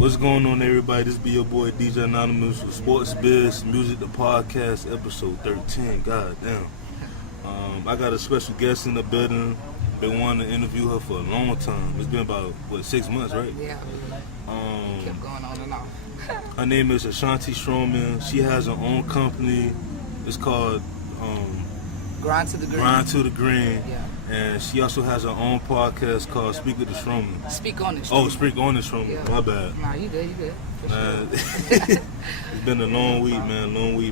What's going on, everybody? This be your boy DJ Anonymous with Sports Biz Music the Podcast, episode 13. God damn. I got a special guest in the building. Been wanting to interview her for a long time. It's been about 6 months, right? Yeah. Kept going on and off. Her name is Ashanti Stroman. She has her own company. It's called Grind2DaGreen. Yeah. And she also has her own podcast called Speak with the Stroman. Speak on it. Speak on the Stroman. Yeah. My bad. Nah, you good. It's been a long week,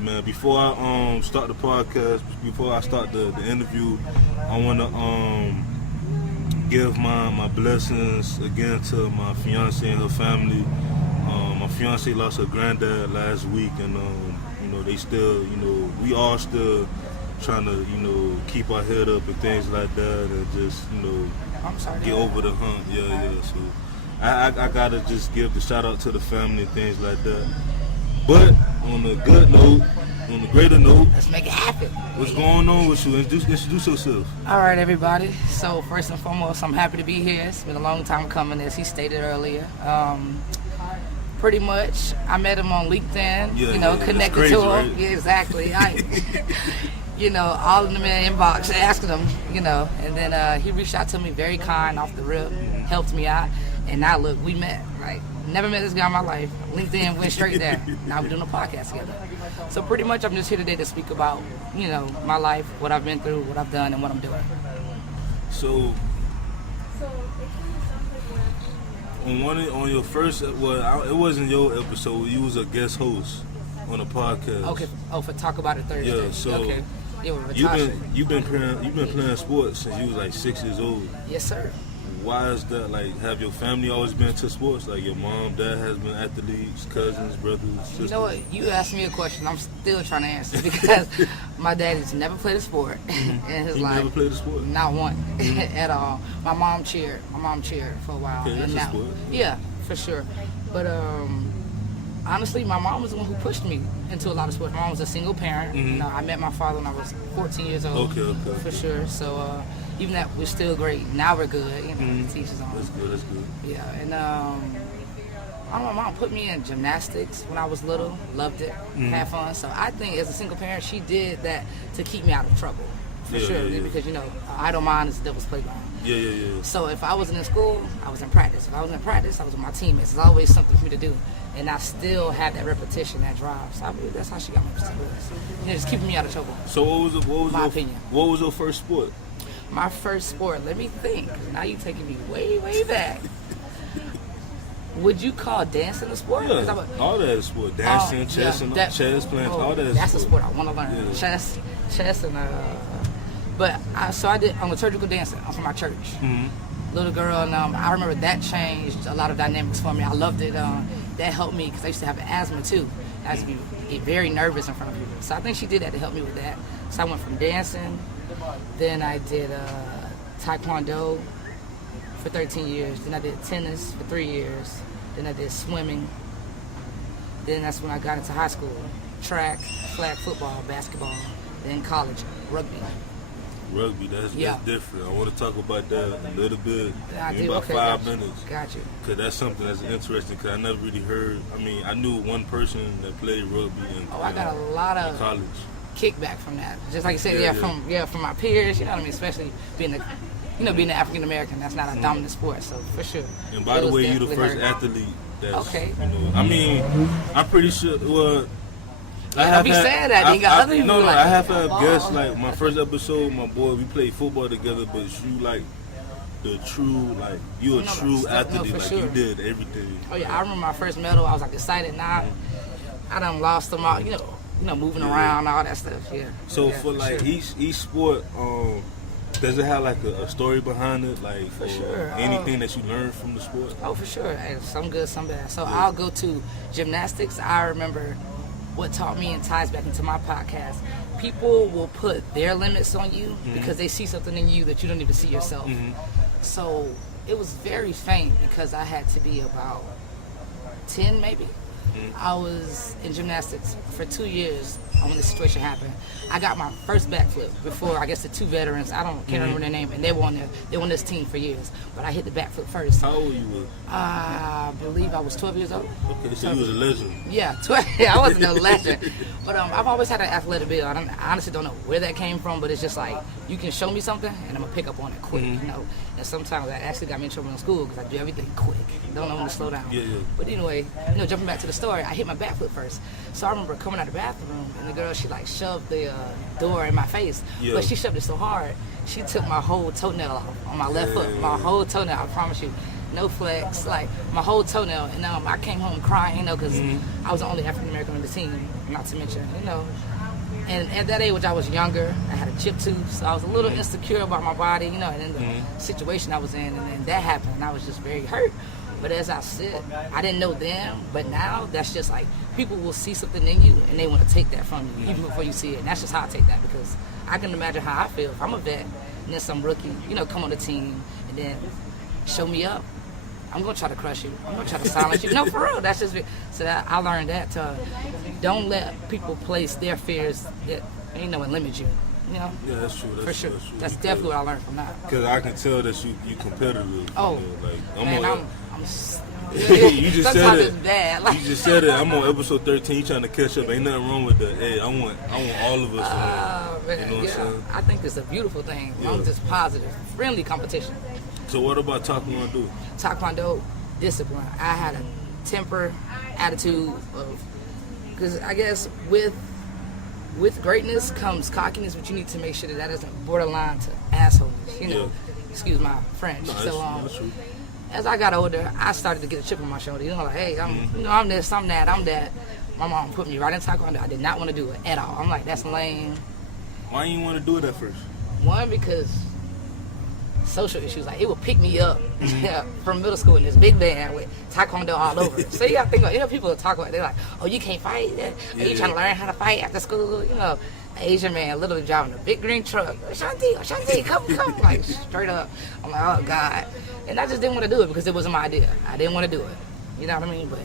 man. Before I start the podcast, before I start the interview, I want to give my blessings again to my fiance and her family. My fiance lost her granddad last week, and they still, we all still trying to, keep our head up and things like that, and just, get over the hump. Yeah. So I gotta just give the shout out to the family and things like that. But on a good note, on a greater note, let's make it happen. What's going on with you? Introduce yourself. All right, everybody. So first and foremost, I'm happy to be here. It's been a long time coming, as he stated earlier. Pretty much, I met him on LinkedIn. Connected crazy, to him. Right? Yeah, exactly. All in the man inbox, asking him, and then he reached out to me, very kind, off the rip, helped me out, and now look, we met. Like, never met this guy in my life. LinkedIn went straight there. Now we're doing a podcast together. So pretty much, I'm just here today to speak about, my life, what I've been through, what I've done, and what I'm doing. So, on your first, it wasn't your episode. You was a guest host on a podcast. Okay. Oh, for Talk About It Thursday. Yeah. So okay. you've been playing sports since you was like 6 years old. Yes, sir. Why is that? Like, have your family always been to sports? Like, your mom, dad has been athletes, cousins, brothers, sisters? You know what? You asked me a question. I'm still trying to answer because my daddy's never played a sport in his life. Never played a sport? Not one at all. My mom cheered for a while. Okay, that's a sport. Yeah, for sure. But honestly, my mom was the one who pushed me into a lot of sports. My mom was a single parent. Mm-hmm. I met my father when I was 14 years old. Okay. For sure. So even that, we're still great. Now we're good. Teachers on. That's good. Yeah, and my mom put me in gymnastics when I was little. Loved it. Had fun. So I think as a single parent, she did that to keep me out of trouble. For sure. Yeah. Because, idle mind is the devil's playground. Yeah. So if I wasn't in school, I was in practice. If I was in practice, I was with my teammates. There's always something for me to do. And I still have that repetition, that drive. So I believe that's how she got my sports. Just keeping me out of trouble. So what was your first sport? My first sport, let me think. Now you're taking me way, way back. Would you call dancing a sport? Yeah, all that is sport. Dancing, chess, playing, all that is that's sport. A sport I want to learn. Yeah. Chess and I did liturgical dancing for my church. Mm-hmm. Little girl, and I remember that changed a lot of dynamics for me. I loved it. That helped me because I used to have asthma too. I used to be very nervous in front of people. So I think she did that to help me with that. So I went from dancing, then I did Tae Kwon Do for 13 years. Then I did tennis for 3 years. Then I did swimming. Then that's when I got into high school. Track, flag football, basketball. Then college, rugby. Rugby, that's different. I want to talk about that a little bit. In about 5 minutes. Gotcha. Because that's something that's interesting because I never really heard. I knew one person that played rugby in I got a lot of college kickback from that. Just like you said, from my peers, especially being being an African American, that's not a dominant sport, so for sure. And by the way, you're the first athlete that's, okay. I'm pretty sure, I have saying that. You got other people I have had guests, like my first episode, my boy, we played football together, but you like the true, like you're a true athlete, like sure. You did everything. Oh yeah, I remember my first medal, I was like excited. Now I done lost them all, moving around, all that stuff. Yeah. So for like each sport, does it have like a story behind it, like for sure anything that you learned from the sport? Oh, for sure. And some good, some bad. So I'll go to gymnastics. I remember what taught me and ties back into my podcast. People will put their limits on you because they see something in you that you don't even see yourself. So it was very faint because I had to be about 10 maybe. I was in gymnastics for 2 years when the situation happened. I got my first backflip before, I guess, the two veterans. Can't remember their name, and they won this team for years. But I hit the backflip first. How old you were? I believe I was 12 years old. Okay, so you was a legend. Yeah, 12. I wasn't a legend, but I've always had an athletic build. I honestly don't know where that came from, but it's just like you can show me something and I'm gonna pick up on it quick, you know. And sometimes that actually got me in trouble in school because I do everything quick. Don't know when to slow down. Yeah. But anyway, you know, jumping back to the story, I hit my back foot first. So I remember coming out of the bathroom and the girl, she like shoved the door in my face, but she shoved it so hard, she took my whole toenail off on my left foot. My whole toenail, I promise you. No flex, like my whole toenail. And I came home crying, you know, because I was the only African American on the team, not to mention, you know. And at that age, I was younger. I had a chipped tooth, so I was a little insecure about my body, you know. And then the situation I was in, and then that happened, and I was just very hurt. But as I said, I didn't know then, but now that's just like people will see something in you, and they want to take that from you even before you see it. And that's just how I take that, because I can imagine how I feel if I'm a vet and then some rookie, you know, come on the team and then show me up. I'm gonna try to crush you. I'm gonna try to silence you. No, for real. That's just so that I learned that don't let people place their fears that and limit you. You know. Yeah, that's true. For sure. That's definitely what I learned from that. Because I can tell that you competitive. Oh, you know, like I'm you just sometimes said it's bad. Like, you just said it. I'm on episode 13. You trying to catch up? Ain't nothing wrong with that. Hey, I want all of us. Man, you know what I'm saying? I think it's a beautiful thing. As long as it's positive, friendly competition. So what about Tae Kwon Do? Tae Kwon Do, discipline. I had a temper, attitude of, because I guess with greatness comes cockiness, but you need to make sure that isn't borderline to assholes. You know, excuse my French. No, that's true. As I got older, I started to get a chip on my shoulder. You know, like, hey, I'm this, I'm that, I'm that. My mom put me right in Tae Kwon Do. I did not want to do it at all. I'm like, that's lame. Why you want to do it at first? One, because social issues, like it would pick me up from middle school in this big band with Tae Kwon Do all over. So you gotta think about, you know, people talk about, they're like, oh, you can't fight? Are you trying to learn how to fight after school? You know, Asian man literally driving a big green truck. Ashanti, come, like straight up. I'm like, oh God. And I just didn't want to do it because it wasn't my idea. I didn't want to do it. You know what I mean? But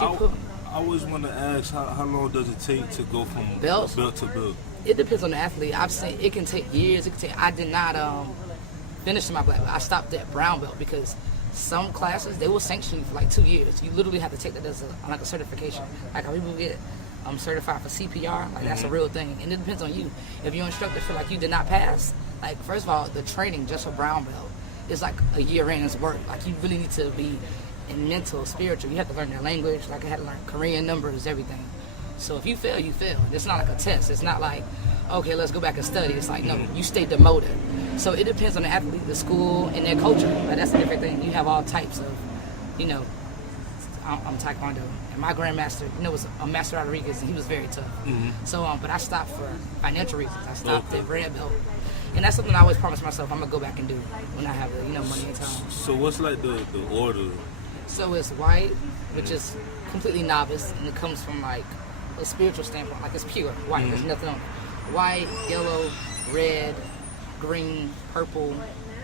I always want to ask, how long does it take to go from belts? Belt to belt? It depends on the athlete. I've seen it can take years. I did not finish my black belt. I stopped at brown belt because some classes, they will sanction you for like 2 years. You literally have to take that as a certification. Like how people get certified for CPR, like that's a real thing. And it depends on you. If your instructor feel like you did not pass, like first of all, the training just for brown belt is like a year in work. Like you really need to be in mental, spiritual. You have to learn their language. Like I had to learn Korean numbers, everything. So if you fail, you fail. It's not like a test. It's not like, okay, let's go back and study. It's like, no, you stay demoted. So it depends on the athlete, the school, and their culture. Like that's a different thing. You have all types of, you know, I'm Tae Kwon Do. And my grandmaster, you know, was a Master Rodriguez, and he was very tough. So, but I stopped for financial reasons. I stopped at red belt. And that's something I always promise myself I'm going to go back and do when I have the, money and time. So what's like the order? So it's white, which is completely novice, and it comes from like a spiritual standpoint. Like it's pure white. There's nothing on it. White, yellow, red, green, purple,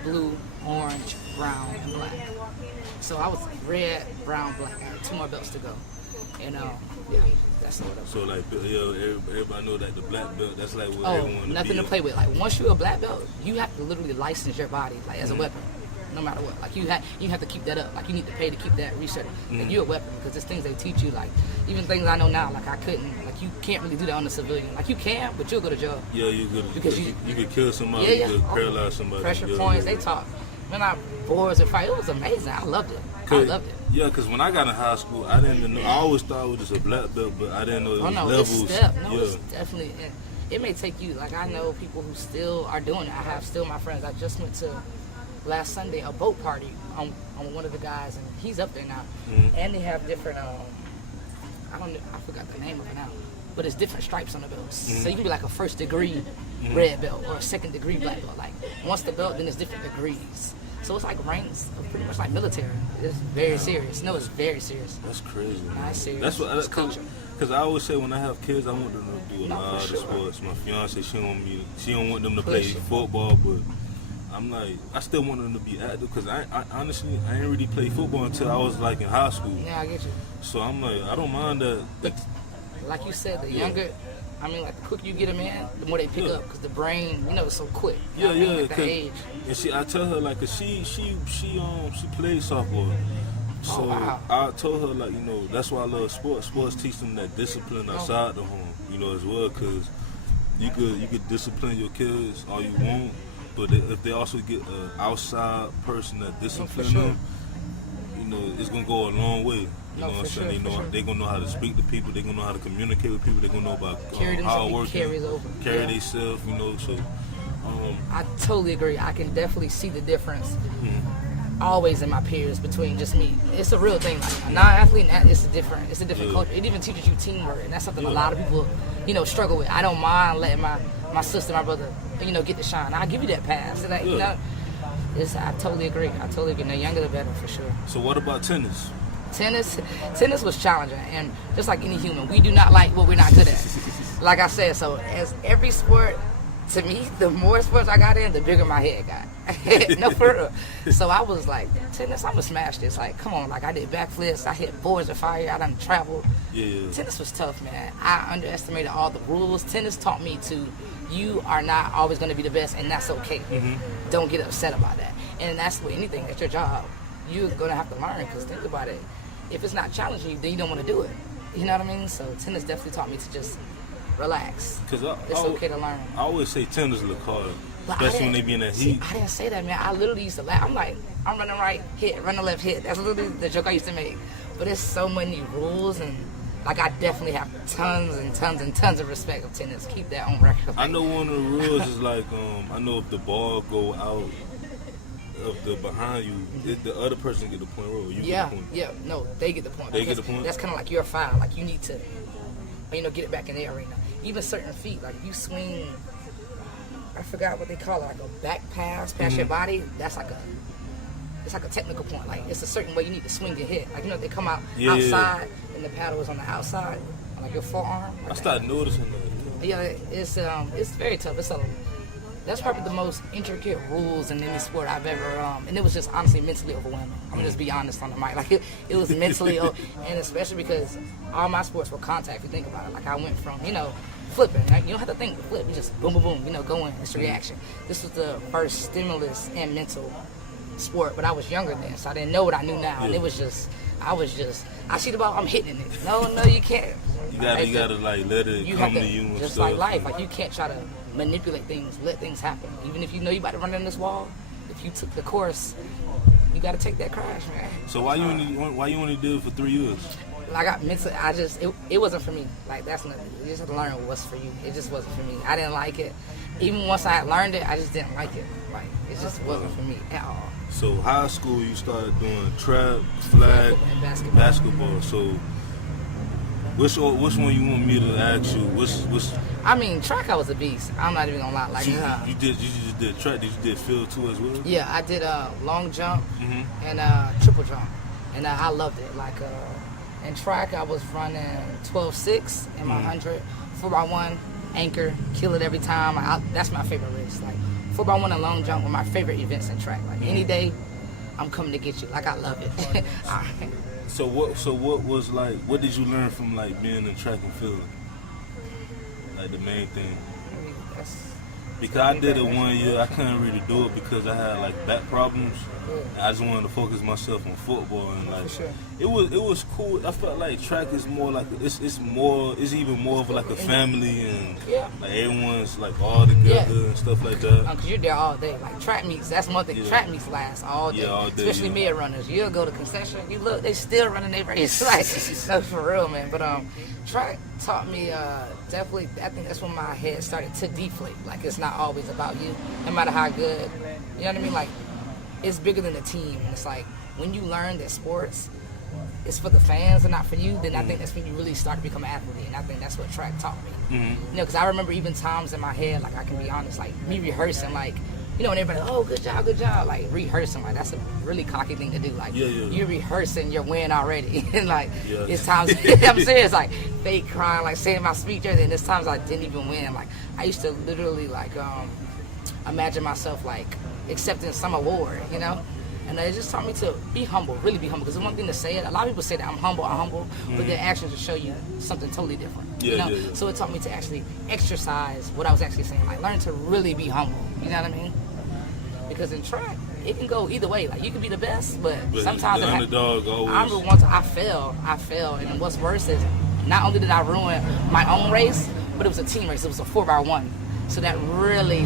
blue, orange, brown, and black. So I was red, brown, black. I had 2 more belts to go. And yeah, that's the order. So like, everybody know that the black belt, that's like what everyone nothing to play with. Like once you're a black belt, you have to literally license your body like as a weapon. No matter what, like you have to keep that up. Like you need to pay to keep that research. Like you're a weapon because there's things they teach you. Like even things I know now, like I couldn't. Like you can't really do that on a civilian. Like you can, but you'll go to jail. Yeah, you could because you could kill somebody. You could paralyze somebody. Pressure points. They talk. When I boards and fight, it was amazing. I loved it. Yeah, because when I got in high school, I didn't even know. I always thought it was just a black belt, but I didn't know it was levels. It's definitely. It may take you. Like I know people who still are doing it. I have still my friends. I just went to last Sunday a boat party on one of the guys, and he's up there now. And they have different. I forgot the name of it now, but it's different stripes on the belts. So you can be like a 1st degree red belt or a 2nd degree black belt. Like once the belt, then it's different degrees. So it's like ranks, pretty much like military. It's very serious. No, it's very serious. That's crazy. That's serious. That's what. Because I always say when I have kids, I want them to do a lot of sports. My fiance, she don't want them to play football, but I'm like, I still want them to be active because I honestly, I ain't really play football until I was like in high school. Yeah, I get you. So I'm like, I don't mind that. Like you said, the younger, I mean, like the quicker you get them in, the more they pick up because the brain, is so quick. Like the age. And I tell her like, 'cause she played softball. So wow. I told her, like, you know, that's why I love sports. Sports teach them that discipline outside the home, you know, as well, because you could discipline your kids all you want, but if they also get an outside person that discipline them, you know, it's gonna go a long way. You know what I'm saying? They gonna know how to speak to people. They gonna know how to communicate with people. They gonna know about how it works. Carry themselves. You know. So I totally agree. I can definitely see the difference. Always in my peers between just me. It's a real thing. Like a non-athlete, it's a different culture. It even teaches you teamwork, and that's something a lot of people, you know, struggle with. I don't mind letting my sister, my brother, you know, get the shine. I'll give you that pass. And you know, I totally agree. The younger the better, for sure. So what about tennis? Tennis was challenging, and just like any human, we do not like what we're not good at. Like I said, so as every sport, to me, the more sports I got in, the bigger my head got. No, for real. So I was like, tennis, I'm gonna smash this. Like, come on, like I did backflips, I hit boards of fire, I done traveled. Yeah. Tennis was tough, man. I underestimated all the rules. Tennis taught me you are not always gonna be the best, and that's okay. Don't get upset about that. And that's with anything, that's your job. You're gonna have to learn, because think about it. If it's not challenging you, then you don't want to do it. You know what I mean? So tennis definitely taught me to just relax. It's okay to learn. I always say tennis look hard, especially when they be in that heat. I didn't say that, man. I literally used to laugh. I'm like, I'm running right, hit, running left, hit. That's literally the joke I used to make. But there's so many rules, and like I definitely have tons and tons and tons of respect of tennis. Keep that on record. I know one of the rules is like, I know if the ball go out of the behind you, the other person get the point roll. You get the point. No, they get the point. They get the point. That's kind of like your foul. Like you need to, you know, get it back in the arena. Even certain feet, like you swing, I forgot what they call it, like a back pass past your body. That's like it's like a technical point. Like it's a certain way you need to swing your hit. Like you know, they come out outside and the paddle is on the outside, like your forearm. Like I started noticing that. Yeah, it's very tough. That's probably the most intricate rules in any sport I've ever, and it was just honestly mentally overwhelming. I'm gonna just be honest on the mic. Like it was mentally, and especially because all my sports were contact. If you think about it, like I went from, you know, flipping. Like, you don't have to think to flip. You just boom, boom, boom. You know, go in. It's a reaction. This was the first stimulus and mental sport, but I was younger then, so I didn't know what I knew now, and it was just, I see the ball, I'm hitting it. No, you can't. You gotta like let it come to you and just stuff. like life. Like you can't try to manipulate things, let things happen. Even if you know you about to run in this wall, if you took the course, you got to take that crash, man. So why you only did it for 3 years? Like it wasn't for me. Like that's nothing. You just have to learn what's for you. It just wasn't for me. I didn't like it. Even once I had learned it, I just didn't like it. Like it just wasn't for me at all. So high school, you started doing track, flag, and basketball. So which one you want me to ask you? Which? I mean, track, I was a beast. I'm not even gonna lie. Like, you just did track. Did you did field too as well? Yeah, I did long jump and triple jump, and I loved it. Like in track, I was running 12.6 in my 100, 4x1, anchor, kill it every time. That's my favorite race. Like 4x1 and long jump were my favorite events in track. Like any day, I'm coming to get you. Like I love it. So what was like? What did you learn from like being in track and field? Like the main thing. Because I did it 1 year, I couldn't really do it because I had like back problems. I just wanted to focus myself on football, and like it was cool. I felt like track is more like it's even more of like a family, and like everyone's like all together and stuff like that. Cause you're there all day. Like track meets, that's one thing. Track meets last all day, especially mid runners. You'll go to concession, you look, they still running their race. Like that's for real, man. But track taught me definitely. I think that's when my head started to deflate. Like it's not always about you, no matter how good. You know what I mean? Like it's bigger than the team, and it's like when you learn that sports is for the fans and not for you, then I think that's when you really start to become an athlete, and I think that's what track taught me. You know, because I remember even times in my head, like I can be honest, like me rehearsing, like you know, when everybody, oh, good job, like rehearsing, like that's a really cocky thing to do. Like you're rehearsing your win already, and like it's times I'm serious, like fake crying, like saying my speech, and there's times I didn't even win. Like I used to literally like imagine myself like accepting some award, you know. And it just taught me to be humble, really be humble. Because it's one thing to say it. A lot of people say that I'm humble, but their actions will show you something totally different. You know? So it taught me to actually exercise what I was actually saying. Like learn to really be humble. You know what I mean? Because in track, it can go either way. Like, you can be the best, but But sometimes the underdog always. I remember once I fell, and what's worse is not only did I ruin my own race, but it was a team race. It was a 4x1. So that really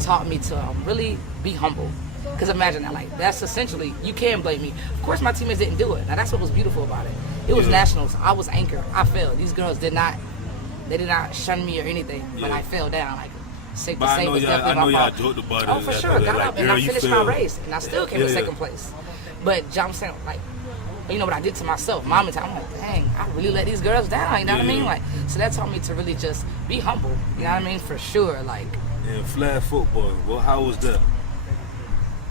taught me to really be humble. Because imagine that, like, that's essentially, you can blame me. Of course, my teammates didn't do it. Now, that's what was beautiful about it. It was nationals. I was anchor. I fell. These girls did not shun me or anything, but I fell down. Like, safe to say, was definitely my fault. I know y'all joked about it. Oh, for sure. Got up and I finished my race, and I still came in second place. But I'm saying, like, you know what I did to myself? Mom and I'm like, dang, I really let these girls down. You know what I mean? Like, so that taught me to really just be humble. You know what I mean? For sure. Like. And flag football. Well, how was that?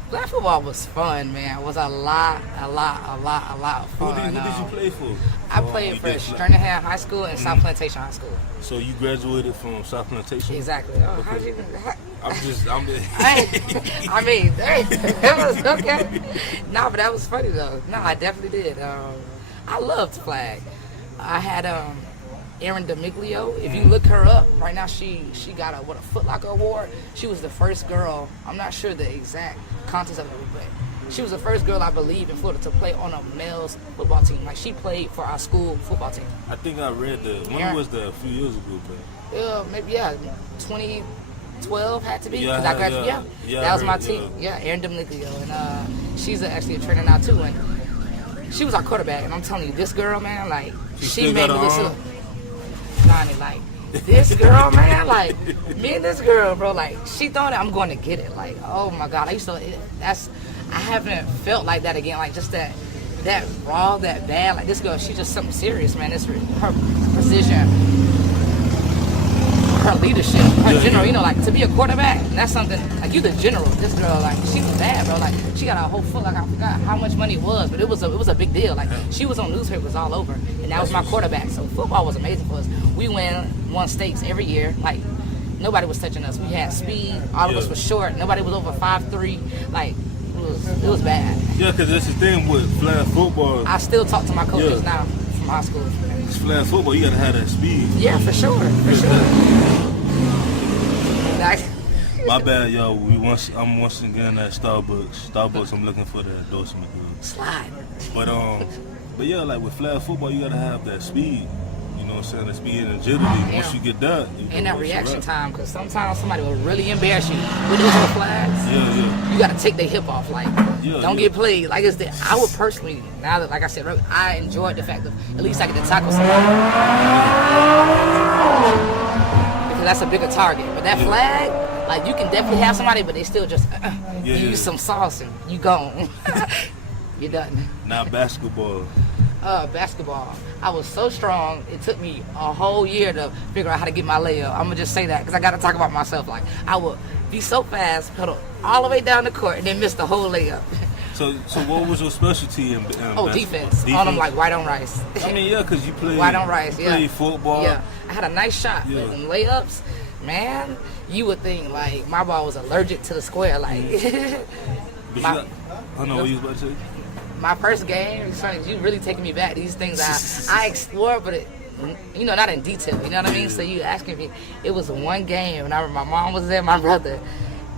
Flag football was fun, man. It was a lot of fun. Who did you play for? I played for Sterningham High School and South Plantation High School. So you graduated from South Plantation? Exactly. Oh, how'd you? I mean, it was okay. No, but that was funny though. No, I definitely did. I loved flag. I had Erin D'Amiglio. If you look her up right now, she got a Foot Locker award. She was the first girl. I'm not sure the exact contest of it, but she was the first girl, I believe, in Florida to play on a male's football team. Like, she played for our school football team. I think I read when was that? A few years ago, man. Maybe 2012 had to be. Yeah, I graduated. yeah, that was my team. Yeah, Erin D'Amiglio, and she's actually a trainer now too. And she was our quarterback. And I'm telling you, this girl, man, like, she made me look. Like, this girl, man, like, me and this girl, bro, like, she thought I'm going to get it. Like, oh my God, I haven't felt like that again. Like, just that raw, that bad. Like, this girl, she's just something serious, man. It's her precision, her leadership, her general. You know, like, to be a quarterback, that's something. Like, you the general. This girl, like, she was bad, bro. Like, she got a whole foot. Like, I forgot how much money it was, but it was a big deal. Like, she was on newspapers all over, and that was my quarterback. So football was amazing for us. We won stakes every year. Like, nobody was touching us. We had speed. All of us was short. Nobody was over 5'3". Like, it was bad. Yeah, because that's the thing with flag football. I still talk to my coaches now from high school. It's flag football. You gotta have that speed. Yeah, for sure. My bad, yo. I'm once again at Starbucks. I'm looking for the endorsement. Slide. But yeah, like with flag football, you gotta have that speed. You know what I'm saying? That speed and agility. Once you get that, and that reaction time, because sometimes somebody will really embarrass you with those flags. Yeah. You gotta take their hip off. Like, don't get played. Like, I would personally, now that, like I said, I enjoyed the fact that at least I get to tackle somebody, because that's a bigger target. But that flag, like, you can definitely have somebody, but they still just use some sauce and you gone. You're done. Now basketball. Basketball. I was so strong, it took me a whole year to figure out how to get my layup. I'm gonna just say that because I gotta talk about myself. Like, I would be so fast, pedal all the way down the court, and then miss the whole layup. So what was your specialty in basketball? Defense. On them, like white on rice. I mean, yeah, because you played white on rice. Yeah. Played football. Yeah, I had a nice shot, but in layups, man, you would think like my ball was allergic to the square. Like, I don't know what you was about to say. My first game, it's funny, you really taking me back. These things I explored, but not in detail. You know what I mean? So you asking me, it was one game, and I remember my mom was there, my brother,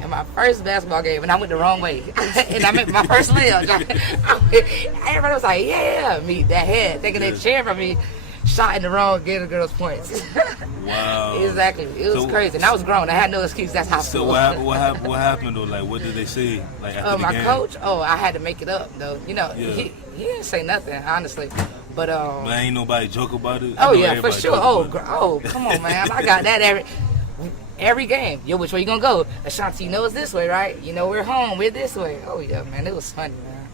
and my first basketball game, and I went the wrong way, and I made my first layup. Everybody was like, "Yeah," me that head thinking they cheering for me. Shot in the wrong, gave the girls points. Wow. Exactly. It was crazy. And I was grown. I had no excuse. That's how. So what happened though? Like, what did they say? Like after the my game? coach. I had to make it up though. You know, he didn't say nothing honestly. But ain't nobody joke about it. Oh yeah, for sure. Come on, man. I got that every game. Yo, which way you gonna go? Ashanti, you know it's this way, right? You know we're home. We're this way. Oh yeah, man. It was funny, man.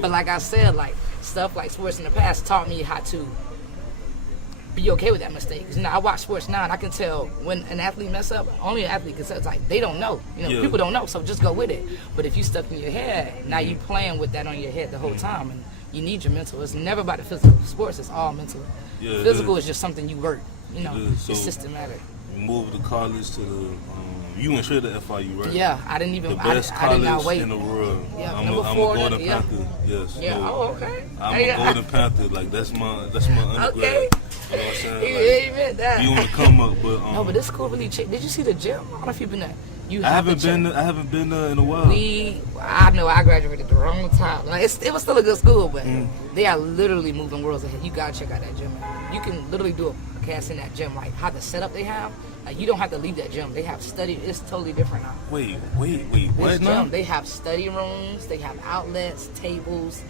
But like I said, like stuff like sports in the past taught me how to be okay with that mistake. You know, I watch sports now and I can tell when an athlete mess up, only an athlete can tell. It's like they don't know. People don't know, so just go with it. But if you stuck in your head, now you playing with that on your head the whole time, and you need your mental. It's never about the physical. Sports is all mental. Yeah, physical is just something you work. It's systematic. You moved to college to the. You went straight to FIU, right? Yeah, I didn't even. The best I did not wait. in the world. Yeah, I'm a Golden Panther. Yes. Yeah. Oh, okay. I'm a Golden Panther. Like that's my undergrad. Okay. You know what I'm saying? Like, you meant that. You want to come up, but no, but this school really changed. Did you see the gym? I don't know if you've been there. You I have haven't to check. been. I haven't been there in a while. I know I graduated the wrong time. Like it was still a good school, but they are literally moving worlds ahead. You gotta check out that gym. You can literally do a podcast in that gym, like how the setup they have. Like you don't have to leave that gym. They have study. It's totally different now. Wait. This What now? gym, they have study rooms. They have outlets, tables,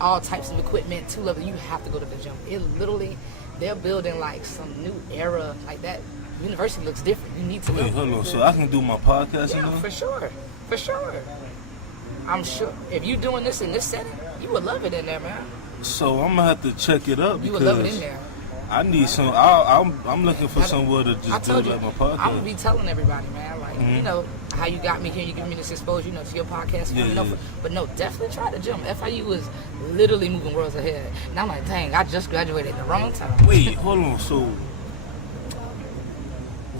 all types of equipment. 2 levels. You have to go to the gym. It literally, they're building like some new era like that. University looks different. You need to know. Wait, hold on. So I can do my podcast in Yeah, there? for sure. I'm sure if you're doing this in this setting, you would love it in there, man. So I'm gonna have to check it up You would love it in because there. I need some. I'm looking for somewhere to I just do told you, like my podcast. I'm gonna be telling everybody, man. Like you know how you got me here. You give me this exposure, you know, to your podcast. Yeah, you know, yeah. But no, definitely try the gym. FIU is literally moving worlds ahead. And I'm like, dang, I just graduated at the wrong time. Wait, hold on. So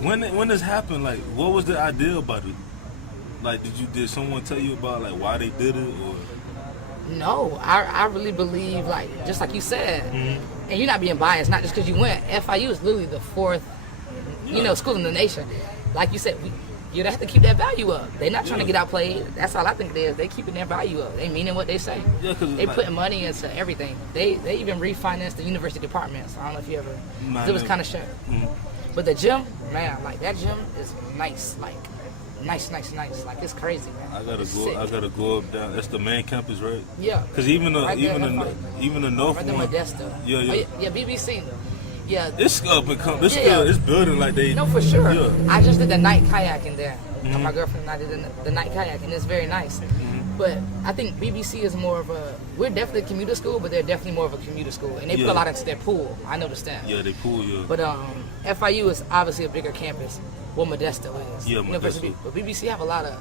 when this happened, like, what was the idea about it? Like, did someone tell you about like why they did it or? No, I really believe, like, just like you said, and you're not being biased, not just because you went. FIU is literally the 4th, you know, school in the nation. Like you said, you have to keep that value up. They're not trying to get outplayed. That's all I think it is. They keeping their value up. They meaning what they say. Yeah, cause They like, putting money into everything. They even refinanced the university departments. I don't know if you ever. Nah, It was never. kind of shit. But the gym, man, like that gym is nice. Like nice. Like it's crazy, man. I gotta It's go. sick. I gotta go up down. That's the main campus, right? Yeah. Cause even the Right there, even the right even the north Right there, one. Modesto. Yeah. Oh, yeah, BBC. Yeah. It's up and come. It's Yeah. still. It's building like they. No, for sure. Yeah. I just did the night kayaking there. My girlfriend and I did the night kayaking. It's very nice. But I think BBC is more of a. We're definitely a commuter school, but they're definitely more of a commuter school, and they put Yeah. a lot into their pool. I noticed that. Yeah, they pull you. But FIU is obviously a bigger campus. What Modesto is. Yeah, University. Modesto. But BBC have a lot of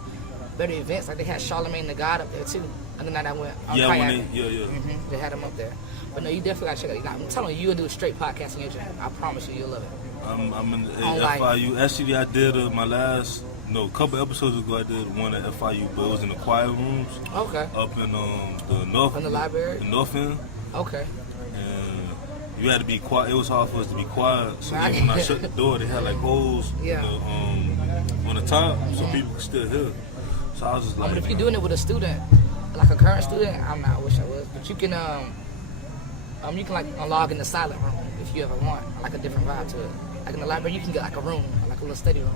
better events. Like they had Charlemagne the God up there too. And the night I went on Yeah, kayaking. when they. Yeah. They had him up there. But no, you definitely gotta check it out. I'm telling you, you'll do a straight podcast in your gym. I promise you, you'll love it. I'm in Online. FIU. Actually, I did my last. No, a couple episodes ago, I did one at FIU, but it was in the quiet rooms Okay. up in the north. In the library? The north end. Okay. And you had to be quiet. It was hard for us to be quiet. So Right. even when I shut the door, they had like holes Yeah. on the top, so people could still hear. So I was just like, But if you're doing it with a student, like a current student, I wish I was. But you can like log in the silent room if you ever want, like a different vibe to it. Like in the library, you can get like a room, like a little study room,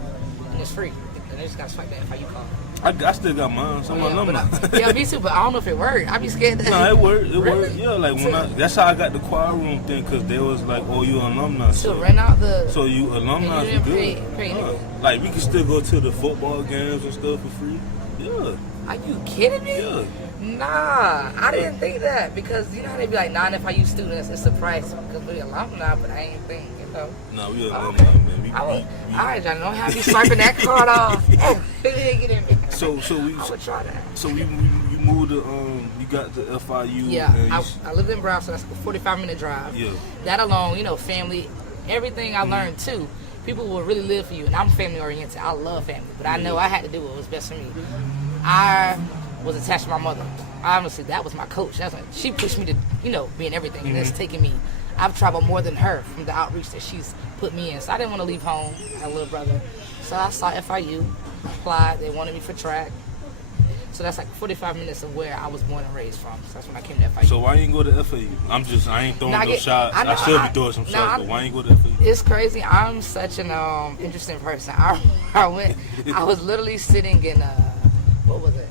and it's free. And they just gotta swipe that FIU card. I still got mine. So I'm alumni. Yeah, me too. But I don't know if it worked. I be scared. That No, it worked. It Really? worked. Yeah, like that's how I got the choir room thing, because they was like, oh, you alumni. to rent out the. So you alumni, And you you didn't good. pay Like we can still go to the football games and stuff for free. Yeah, Are you kidding me? yeah. Nah, I didn't think that because you know how they be like non-FIU students. It's a price because we're alumni, but I ain't think, you know. No, we alumni, man. We, All right, y'all know how you swiping that card off. So we I would try that. so you moved to you got to FIU. Yeah, and I lived in Brown, so that's a 45-minute drive. Yeah. That alone, you know, family, everything I learned too. People will really live for you, and I'm family oriented. I love family, but I know I had to do what was best for me. I was attached to my mother. Honestly, that was my coach. That's when she pushed me to, you know, be in everything, and it's taken me. I've traveled more than her from the outreach that she's put me in. So I didn't want to leave home. I had a little brother, so I saw FIU, applied. They wanted me for track. So that's like 45 minutes of where I was born and raised from. So that's when I came to FIU. So why you ain't go to FAU? I ain't throwing Nah, no shots. I should be throwing some shots, but why you ain't go to FAU? It's crazy. I'm such an interesting person. I was literally sitting in what was it?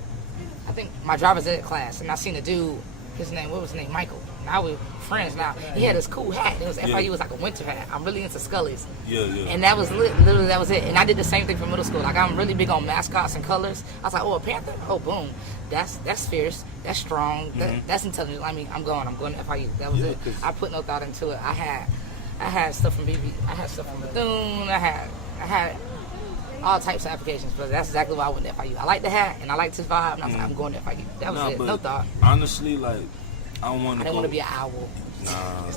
I think my driver's ed class, and I seen a dude. What was his name? Michael. Now we're friends now. He had this cool hat. It was FIU. It was like a winter hat. I'm really into Scully's. Yeah. And that was literally that was it. And I did the same thing for middle school. Like I'm really big on mascots and colors. I was like, oh, a panther? Oh, boom. That's fierce. That's strong. That's intelligent. I mean, I'm going to FIU. That was it. I put no thought into it. I had stuff from BB. I had stuff from Bethune. I had all types of applications, but that's exactly why I went to FIU. I like the hat and I liked his vibe, and I was like, I'm going to FIU. That was it. No thought. Honestly, like I don't want to. I didn't want to be an owl. Nah.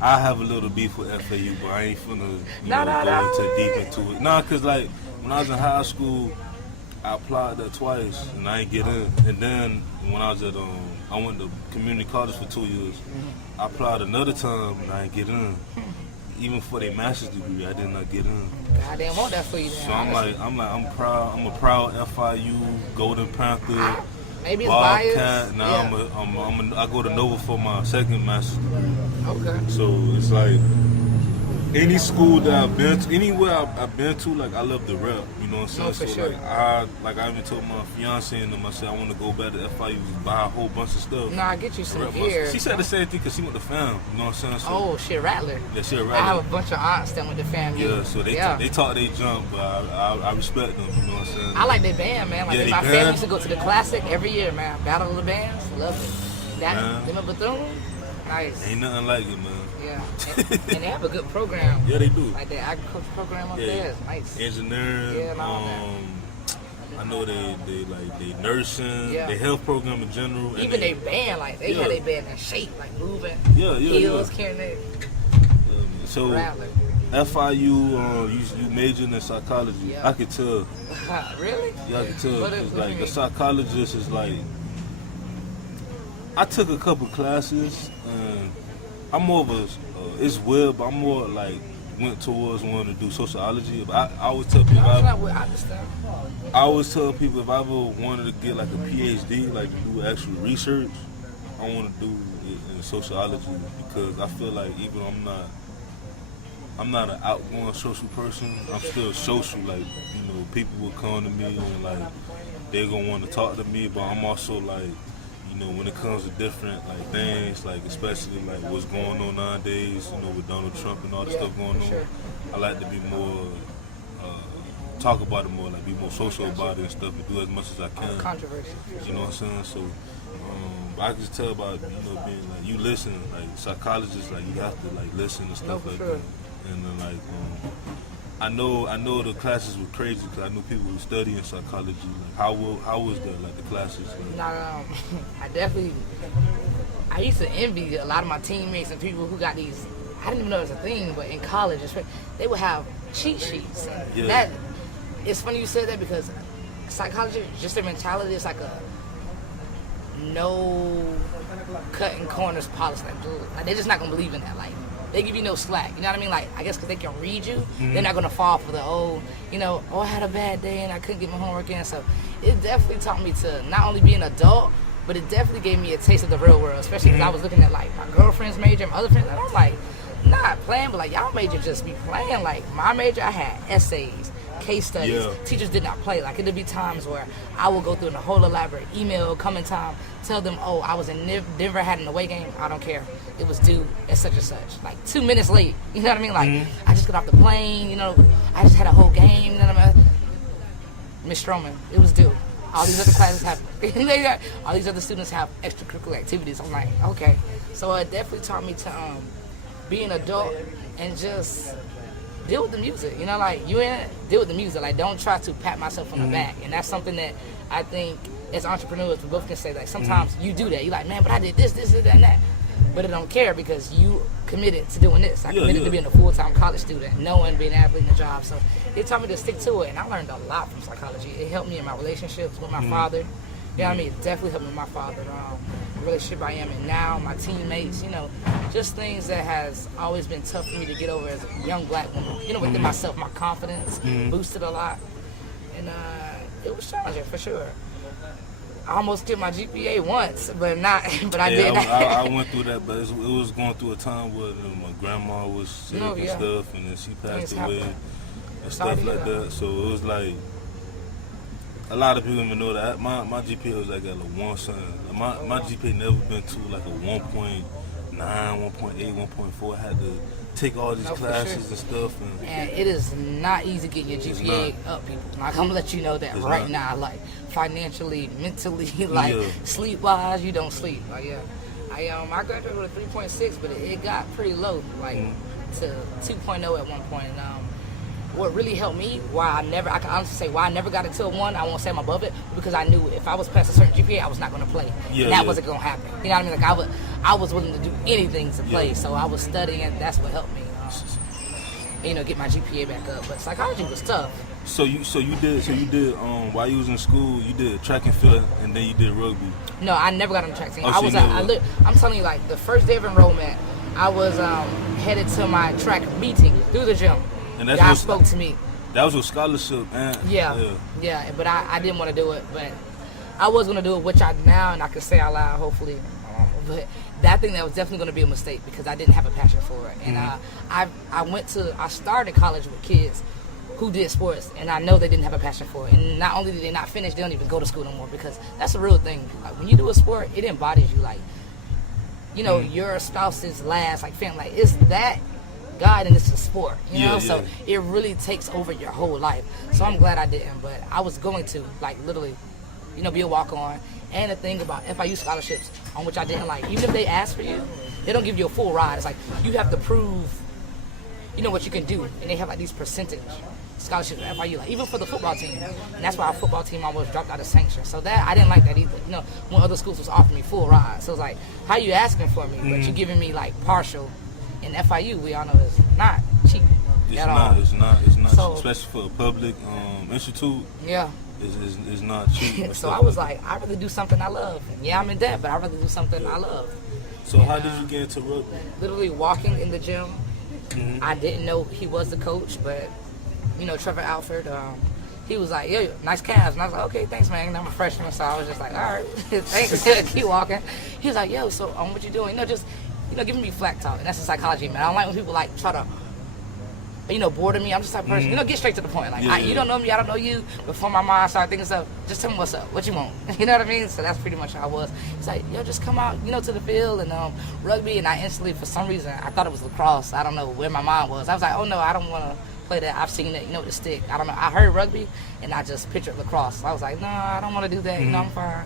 I have a little beef with FAU, but I ain't finna go too deep into it. Nah, cause like when I was in high school, I applied there twice and I ain't get in. And then when I was at I went to community college for 2 years. I applied another time and I ain't get in. even for their master's degree, I did not get in. I didn't want that for you. Then, so I'm proud. I'm a proud FIU Golden Panther. Maybe it's Bobcat. biased. Now Yeah. I go to Nova for my second master's degree. Okay. So it's like any school that I've been to, anywhere I've been to, like I love the rep. You know what I'm saying? No, for so sure. I even told my fiance and them, I said I want to go back to FIU, buy a whole bunch of stuff. No, I get you some Rep gear. She said the same thing because she went to fam. You know what I'm saying? So, Oh shit, Rattler. yeah, she a I have Rattler. a bunch of aunts that went to FAMU. Yeah, so they talk they jump, but I respect them. You know what I'm saying? I like their band, man. Like Yeah, my they family band. used to go to the classic every year, man. Battle of the Bands, love it. That Man. them a Bethune, nice. Ain't nothing like it, man. Yeah, and they have a good program. Yeah, they do. Like the agriculture program up Yeah. there is nice. Engineering. Yeah, and all I know they nursing, Yeah. they health program in general. and Even they band, like they Yeah. had their band in shape, like moving. Yeah. Heels, carrying it. So Rattler. FIU, you majoring in psychology. Yeah. I could tell. Really? Yeah, I could tell. What It's do like you the mean? psychologist is like. I took a couple classes, and I'm more of a. It's weird, but I'm more like went towards wanting to do sociology. But I always tell people. I understand. I always tell people if I ever wanted to get like a PhD, like do actual research, I want to do it in sociology because I feel like even though I'm not an outgoing social person, I'm still social. Like, you know, people will come to me and like they're gonna want to talk to me, but I'm also like, you know, when it comes to different like things, like especially like what's going on nowadays, you know, with Donald Trump and all the stuff going on, sure. I like to be more talk about it more, like be more social about it and stuff, and do as much as I can. Controversy. You know what I'm saying? So I can just tell about, you know, being like you listen, like psychologists, like you have to like listen and stuff for like sure. that. And then like I know the classes were crazy because I knew people who study in psychology. Like how was that, like the classes? Like, Now, I used to envy a lot of my teammates and people who got these. I didn't even know it was a thing, but in college, they would have cheat sheets. Yeah. That it's funny you said that because psychology, just their mentality, is like a no cutting corners policy. Like they're just not gonna believe in that. Like they give you no slack. You know what I mean? Like I guess because they can read you, they're not gonna fall for the I had a bad day and I couldn't get my homework in. So it definitely taught me to not only be an adult, but it definitely gave me a taste of the real world. Especially because I was looking at like my girlfriend's major and my other friends, and I'm like, not playing, but like y'all major just be playing. Like my major, I had essays, case studies. Yeah. Teachers did not play. Like it'd be times where I would go through a whole elaborate email, come in time, tell them, oh, I was in Denver, had an away game. I don't care. It was due at such and such. Like 2 minutes late. You know what I mean? Like I just got off the plane. You know, I just had a whole game. You know what I mean? Miss Stroman, it was due. All these other classes have, all these other students have extracurricular activities. I'm like, okay. So it definitely taught me to be an adult and just deal with the music. You know, like you in it, deal with the music. Like don't try to pat myself on the back. And that's something that I think as entrepreneurs we both can say. Like sometimes you do that. You're like, man, but I did this, and that. But I don't care because you committed to doing this. I committed to being a full-time college student, knowing being an athlete in the job. So it taught me to stick to it, and I learned a lot from psychology. It helped me in my relationships with my father. You know what I mean? It definitely helped me with my father. The relationship I am in now, my teammates, you know, just things that has always been tough for me to get over as a young black woman. You know, within myself, my confidence boosted a lot. And it was challenging for sure. I almost did my GPA once, but I did. I went through that, but it was going through a time where my grandma was sick and stuff, and then she passed away and stuff like that. So it was like a lot of people even know that my GPA was like at a 1 something. My GPA never been to like a 1.9, 1.8, 1.4. I had to take all these classes and stuff. And it is not easy getting your GPA up, people. Like, I'm gonna let you know that right now. Like financially, mentally, like sleep-wise, you don't sleep. Like I graduated with a 3.6, but it got pretty low, like to 2.0 at one point. And what really helped me, I can honestly say why I never got it to a 1, I won't say I'm above it, because I knew if I was past a certain GPA, I was not gonna play. And that wasn't gonna happen. You know what I mean? Like I was willing to do anything to play, so I was studying, and that's what helped me, get my GPA back up. But psychology was tough. So you did while you was in school, you did track and field, and then you did rugby. No, I never got on the track team. I'm telling you, like the first day of enrollment, I was headed to my track meeting through the gym. And that's God what spoke to me. That was a scholarship, man. Yeah. But I didn't want to do it. But I was going to do it, which I now, and I can say out loud, hopefully. But that thing, that was definitely going to be a mistake because I didn't have a passion for it. And I started college with kids who did sports, and I know they didn't have a passion for it. And not only did they not finish, they don't even go to school no more because that's a real thing. Like, when you do a sport, it embodies you. Like, you know, your spouse's last, like, family. Like, it's that God and it's a sport, you know? So it really takes over your whole life. So I'm glad I didn't, but I was going to, like, literally, you know, be a walk-on. And the thing about FIU scholarships, on which I didn't like, even if they ask for you, they don't give you a full ride. It's like, you have to prove, you know, what you can do. And they have, like, these percentage scholarships at FIU, like, even for the football team. And that's why our football team almost dropped out of sanction. So that, I didn't like that either. You know, when other schools was offering me full rides. So it's like, how you asking for me, but you giving me, like, partial. And FIU, we all know, is not cheap at all. It's not, so, especially for a public institute. Yeah. It's not cheap. So I was like, I'd rather do something I love. And yeah, I'm in debt, but I'd rather do something I love. So how did you get into rugby? Literally walking in the gym. I didn't know he was the coach, but, you know, Trevor Alford, he was like, yo, nice calves. And I was like, okay, thanks, man. And I'm a freshman, so I was just like, all right, thanks. Keep walking. He was like, yo, so what you doing? You know, just, you know, giving me flack talk. And that's the psychology, man. I don't like when people, like, try to, you know, border me. I'm just like person, you know, get straight to the point. Like, you don't know me, I don't know you. Before my mind started thinking stuff, just tell me what's up, what you want. You know what I mean? So that's pretty much how I was. It's like, yo, just come out, you know, to the field and rugby. And I instantly, for some reason, I thought it was lacrosse. I don't know where my mind was. I was like, oh no, I don't want to play that. I've seen it, you know, with the stick. I don't know. I heard rugby and I just pictured lacrosse. So I was like, no, I don't want to do that. You know, I'm fine.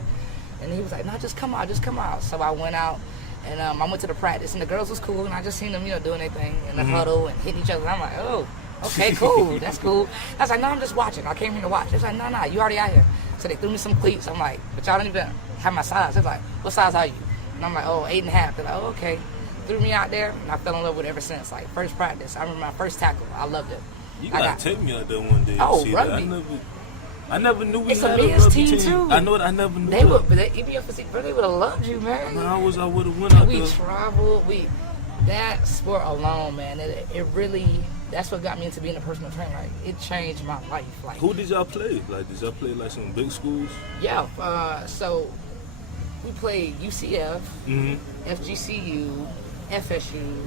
And he was like, no, just come out. So I went out. And I went to the practice, and the girls was cool, and I just seen them, you know, doing their thing in the huddle and hitting each other. And I'm like, oh, okay, cool, that's cool. I was like, no, I'm just watching. I came here to watch. They was like, no, you already out here. So they threw me some cleats. I'm like, but y'all don't even have my size. They're like, what size are you? And I'm like, oh, 8.5. They're like, oh, okay. Threw me out there, and I fell in love with it ever since. Like, first practice, I remember my first tackle. I loved it. You gotta take me out there one day. Oh, see rugby. That. I never knew we it's had a men's rugby team too. I know it. I never knew. They would, but even your physique, bro, they would have loved you, man. I would have went out there. We traveled. That sport alone, man. It really. That's what got me into being a personal trainer. Like, it changed my life. Like, who did y'all play? Like, did y'all play like some big schools? Yeah. So we played UCF, FGCU, FSU,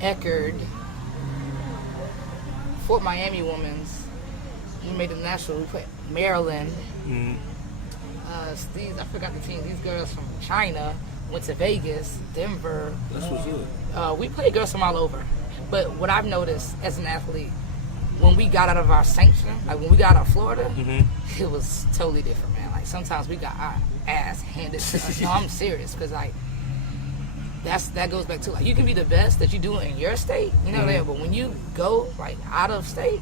Eckerd, Fort Miami Women's. We made the national. We played Maryland. I forgot the team. These girls from China went to Vegas, Denver. That's what's good. We played girls from all over. But what I've noticed as an athlete, when we got out of our sanction, like when we got out of Florida, it was totally different, man. Like sometimes we got our ass handed to us. No, I'm serious, because like that goes back to like you can be the best that you do in your state, you know that, but when you go like out of state,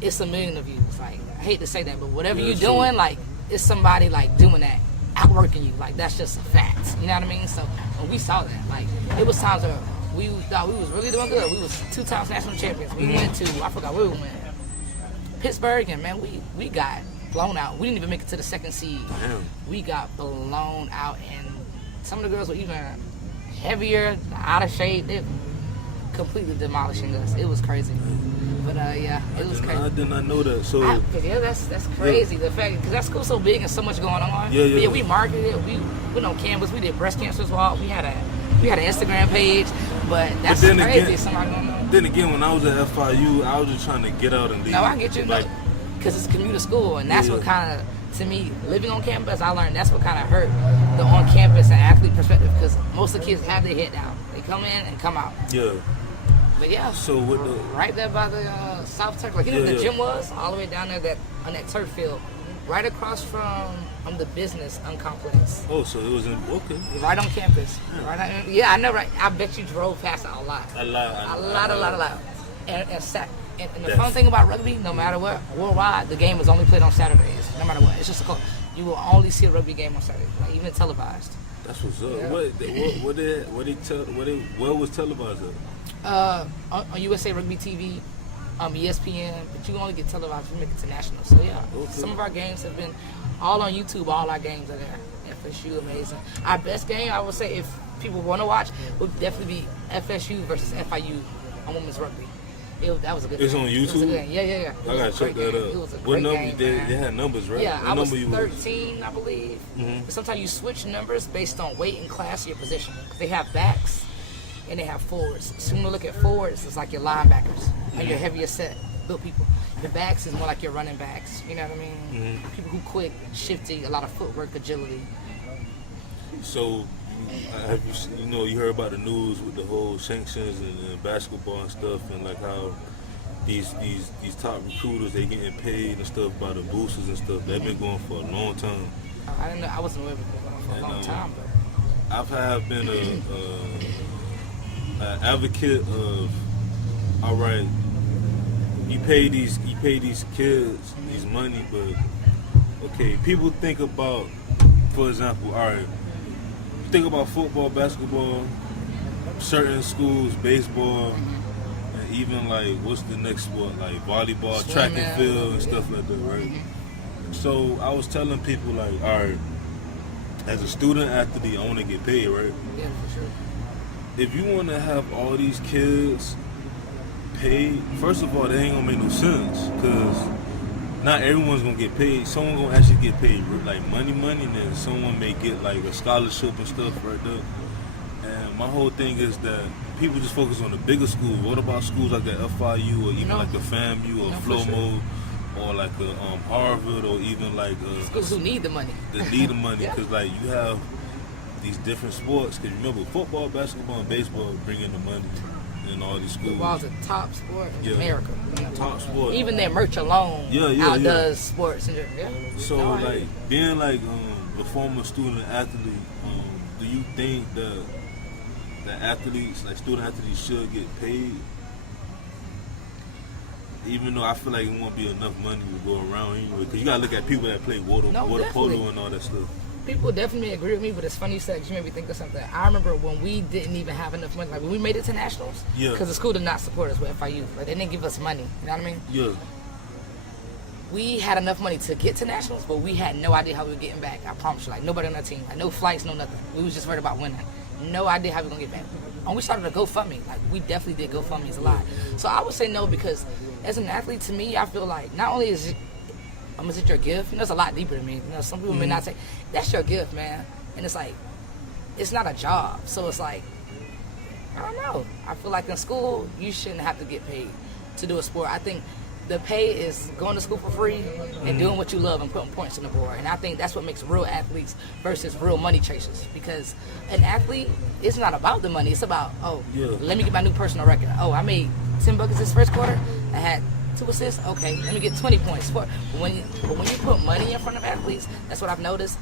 it's a million of you. It's like, I hate to say that, but whatever you're doing, like it's somebody like doing that, outworking you. Like that's just a fact. You know what I mean? So when we saw that, like it was times where we thought we was really doing good. We was 2 times national champions. We went to, I forgot where we went, Pittsburgh, and man, we got blown out. We didn't even make it to the second seed. Damn. We got blown out, and some of the girls were even heavier, out of shape. They completely demolishing us. It was crazy. But yeah, it was crazy. I did not know that. So that's crazy. The fact, because that school's so big and so much going on. Yeah, we marketed it. We went on campus. We did breast cancer walk. We had an Instagram page. But that's crazy. Again, somebody going on. Then again, when I was at FIU, I was just trying to get out and leave. No, I get you. Like, because it's a commuter school, and that's what kind of, to me, living on campus, I learned that's what kind of hurt the on-campus and athlete perspective, because most of the kids have their head down. They come in and come out. Yeah. But yeah, so with the right there by the South Turf, like you know where the gym was, all the way down there on that turf field, right across from the business complex. Oh, so it was okay. Right on campus. Yeah, I know. Right, I bet you drove past it a lot. A lot. And the fun thing about rugby, no matter what, worldwide, the game is only played on Saturdays. No matter what, it's just you will only see a rugby game on Saturdays, like even televised. That's what's up. Yeah. What was televised at? On USA Rugby TV, ESPN, but you only get televised if you make it to national. So yeah, some of our games have been all on YouTube. All our games are there. FSU, amazing. Our best game, I would say, if people want to watch would definitely be FSU versus FIU on women's rugby. That was a good It's game. on YouTube? Yeah. I gotta check that out. It was a What great number? game, They man. had numbers, right? Yeah, What I was number you 13, I believe. But sometimes you switch numbers based on weight and class of your position. Because they have backs and they have forwards. So when you look at forwards, it's like your linebackers and your heavier set built people. Your backs is more like your running backs. You know what I mean? People who quick, shifty, a lot of footwork, agility. So, have you heard about the news with the whole sanctions and basketball and stuff, and like how these top recruiters, they getting paid and stuff by the boosters and stuff. They've been going for a long time. I didn't know. I wasn't aware of it for a long time. But I've been an advocate of, all right, you pay these kids these money, but okay, people think about, for example, all right, think about football, basketball, certain schools, baseball, and even like what's the next sport, like volleyball, track and field and stuff like that, right? So I was telling people like, all right, as a student athlete, I want to get paid, right? yeah, for sure. If you want to have all these kids paid, first of all, that ain't gonna make no sense, because not everyone's gonna get paid. Someone gonna actually get paid like money, and then someone may get like a scholarship and stuff right there. And my whole thing is that people just focus on the bigger schools. What about schools like the FIU or even like the FAMU or FLOMO or like a Harvard or even like Schools who need the money. that need the money, because like you have these different sports. Because remember, football, basketball, and baseball bring in the money in all these schools. Football's a top sport in America. Top sport. Even their merch alone outdoes sports. And So like being like a former student athlete, do you think that athletes, like student athletes, should get paid? Even though I feel like it won't be enough money to go around anyway, because you gotta look at people that play water polo and all that stuff. People definitely agree with me, but it's funny you said, 'cause you made me think of something. I remember when we didn't even have enough money, like when we made it to nationals, because the school did not support us with FIU, like they didn't give us money. You know what I mean? Yeah. We had enough money to get to nationals, but we had no idea how we were getting back. I promise you, like nobody on our team, like no flights, no nothing. We was just worried about winning. No idea how we were gonna get back. And we started a GoFundMe. Like we definitely did GoFundMe's a lot. So I would say no, because as an athlete, to me, I feel like not only is it your gift, you know, it's a lot deeper to me. You know, some people may not say that's your gift, man. And it's like, it's not a job. So it's like, I don't know. I feel like in school, you shouldn't have to get paid to do a sport. I think the pay is going to school for free and doing what you love and putting points on the board. And I think that's what makes real athletes versus real money chasers. Because an athlete, it's not about the money. It's about, let me get my new personal record. Oh, I made 10 buckets this first quarter. I had 2 assists. Okay, let me get 20 points. But when you put money in front of athletes, that's what I've noticed,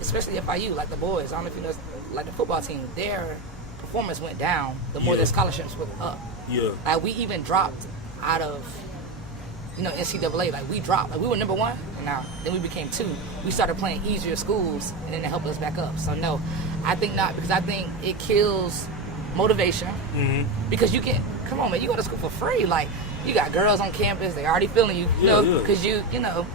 especially FIU, like the boys. I don't know if you know, like the football team, their performance went down the more their scholarships went up. Yeah. Like we even dropped out of, NCAA. Like we dropped. Like we were number 1, and now then we became 2. We started playing easier schools, and then it helped us back up. So no, I think not, because I think it kills motivation. Because you can, come on, man, you go to school for free. Like you got girls on campus, they already feeling you. You know, because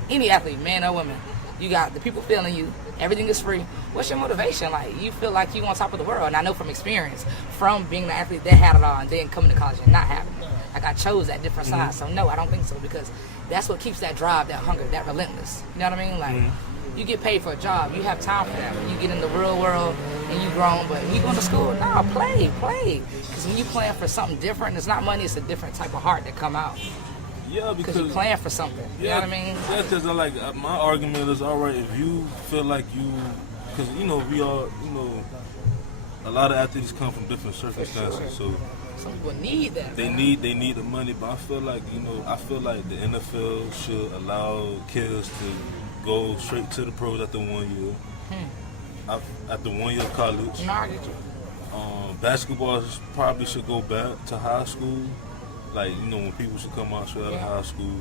any athlete, man or woman, you got the people feeling you. Everything is free. What's your motivation? Like you feel like you on top of the world. And I know from experience, from being the athlete that had it all and then coming to college and not having it. Like I chose that different side. So no, I don't think so, because that's what keeps that drive, that hunger, that relentless. You know what I mean? Like you get paid for a job, you have time for that. When you get in the real world and you grown, but when you go to school, no, play. Because when you plan for something different, it's not money, it's a different type of heart that come out. Yeah, because you plan for something. You know what I mean? Yeah, because my argument is, all right, if you feel like you, because we all, a lot of athletes come from different circumstances, so some people need that. They need the money, but I feel like the NFL should allow kids to go straight to the pros after 1 year, after 1 year of college. No, I get you. Basketball probably should go back to high school. Like, when people should come out straight out of high school.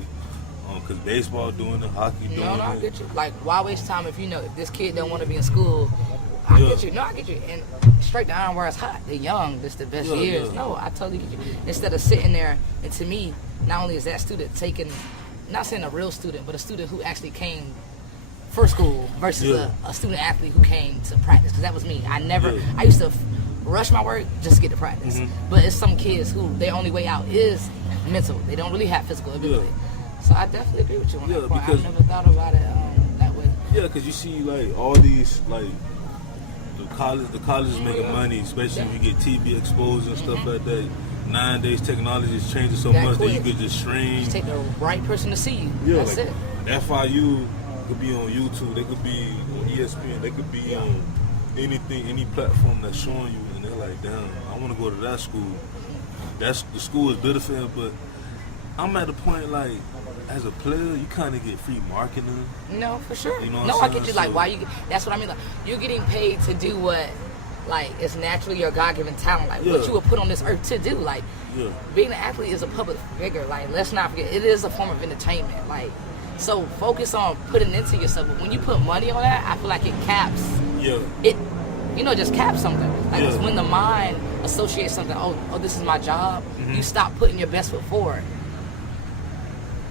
Because baseball doing it, hockey doing it. No, I get you. Like, why waste time if if this kid don't want to be in school? I get you. No, I get you. And straight down where it's hot. They're young. This the best years. Yeah. No, I totally get you. Instead of sitting there, and to me, not only is that student taking, not saying a real student, but a student who actually came for school versus a student athlete who came to practice. Because that was me. I used to rush my work just to get to practice. But it's some kids who their only way out is mental. They don't really have physical ability. So I definitely agree with you on that point. I never thought about it that way. Yeah, because you see, like, all these, like, the colleges making money, especially when you get TV exposed and stuff like that. Nowadays, technology is changing so much that you could just stream. Just take the right person to see you. Yeah, that's like, it. FIU could be on YouTube, they could be on ESPN, they could be on anything, any platform that's showing you, and they're like, damn, I want to go to that school. The school is better for him, but I'm at the point, like, as a player, you kind of get free marketing. No, for sure. You know no, what I'm I get you. saying? Like, why you? That's what I mean. Like, you're getting paid to do what, like, it's naturally your God-given talent. Like, what you were put on this earth to do. Like, being an athlete is a public figure. Like, let's not forget, it is a form of entertainment. Like, so focus on putting into yourself. But when you put money on that, I feel like it caps. It, just caps something. Like, it's when the mind associates something. Oh, this is my job. You stop putting your best foot forward.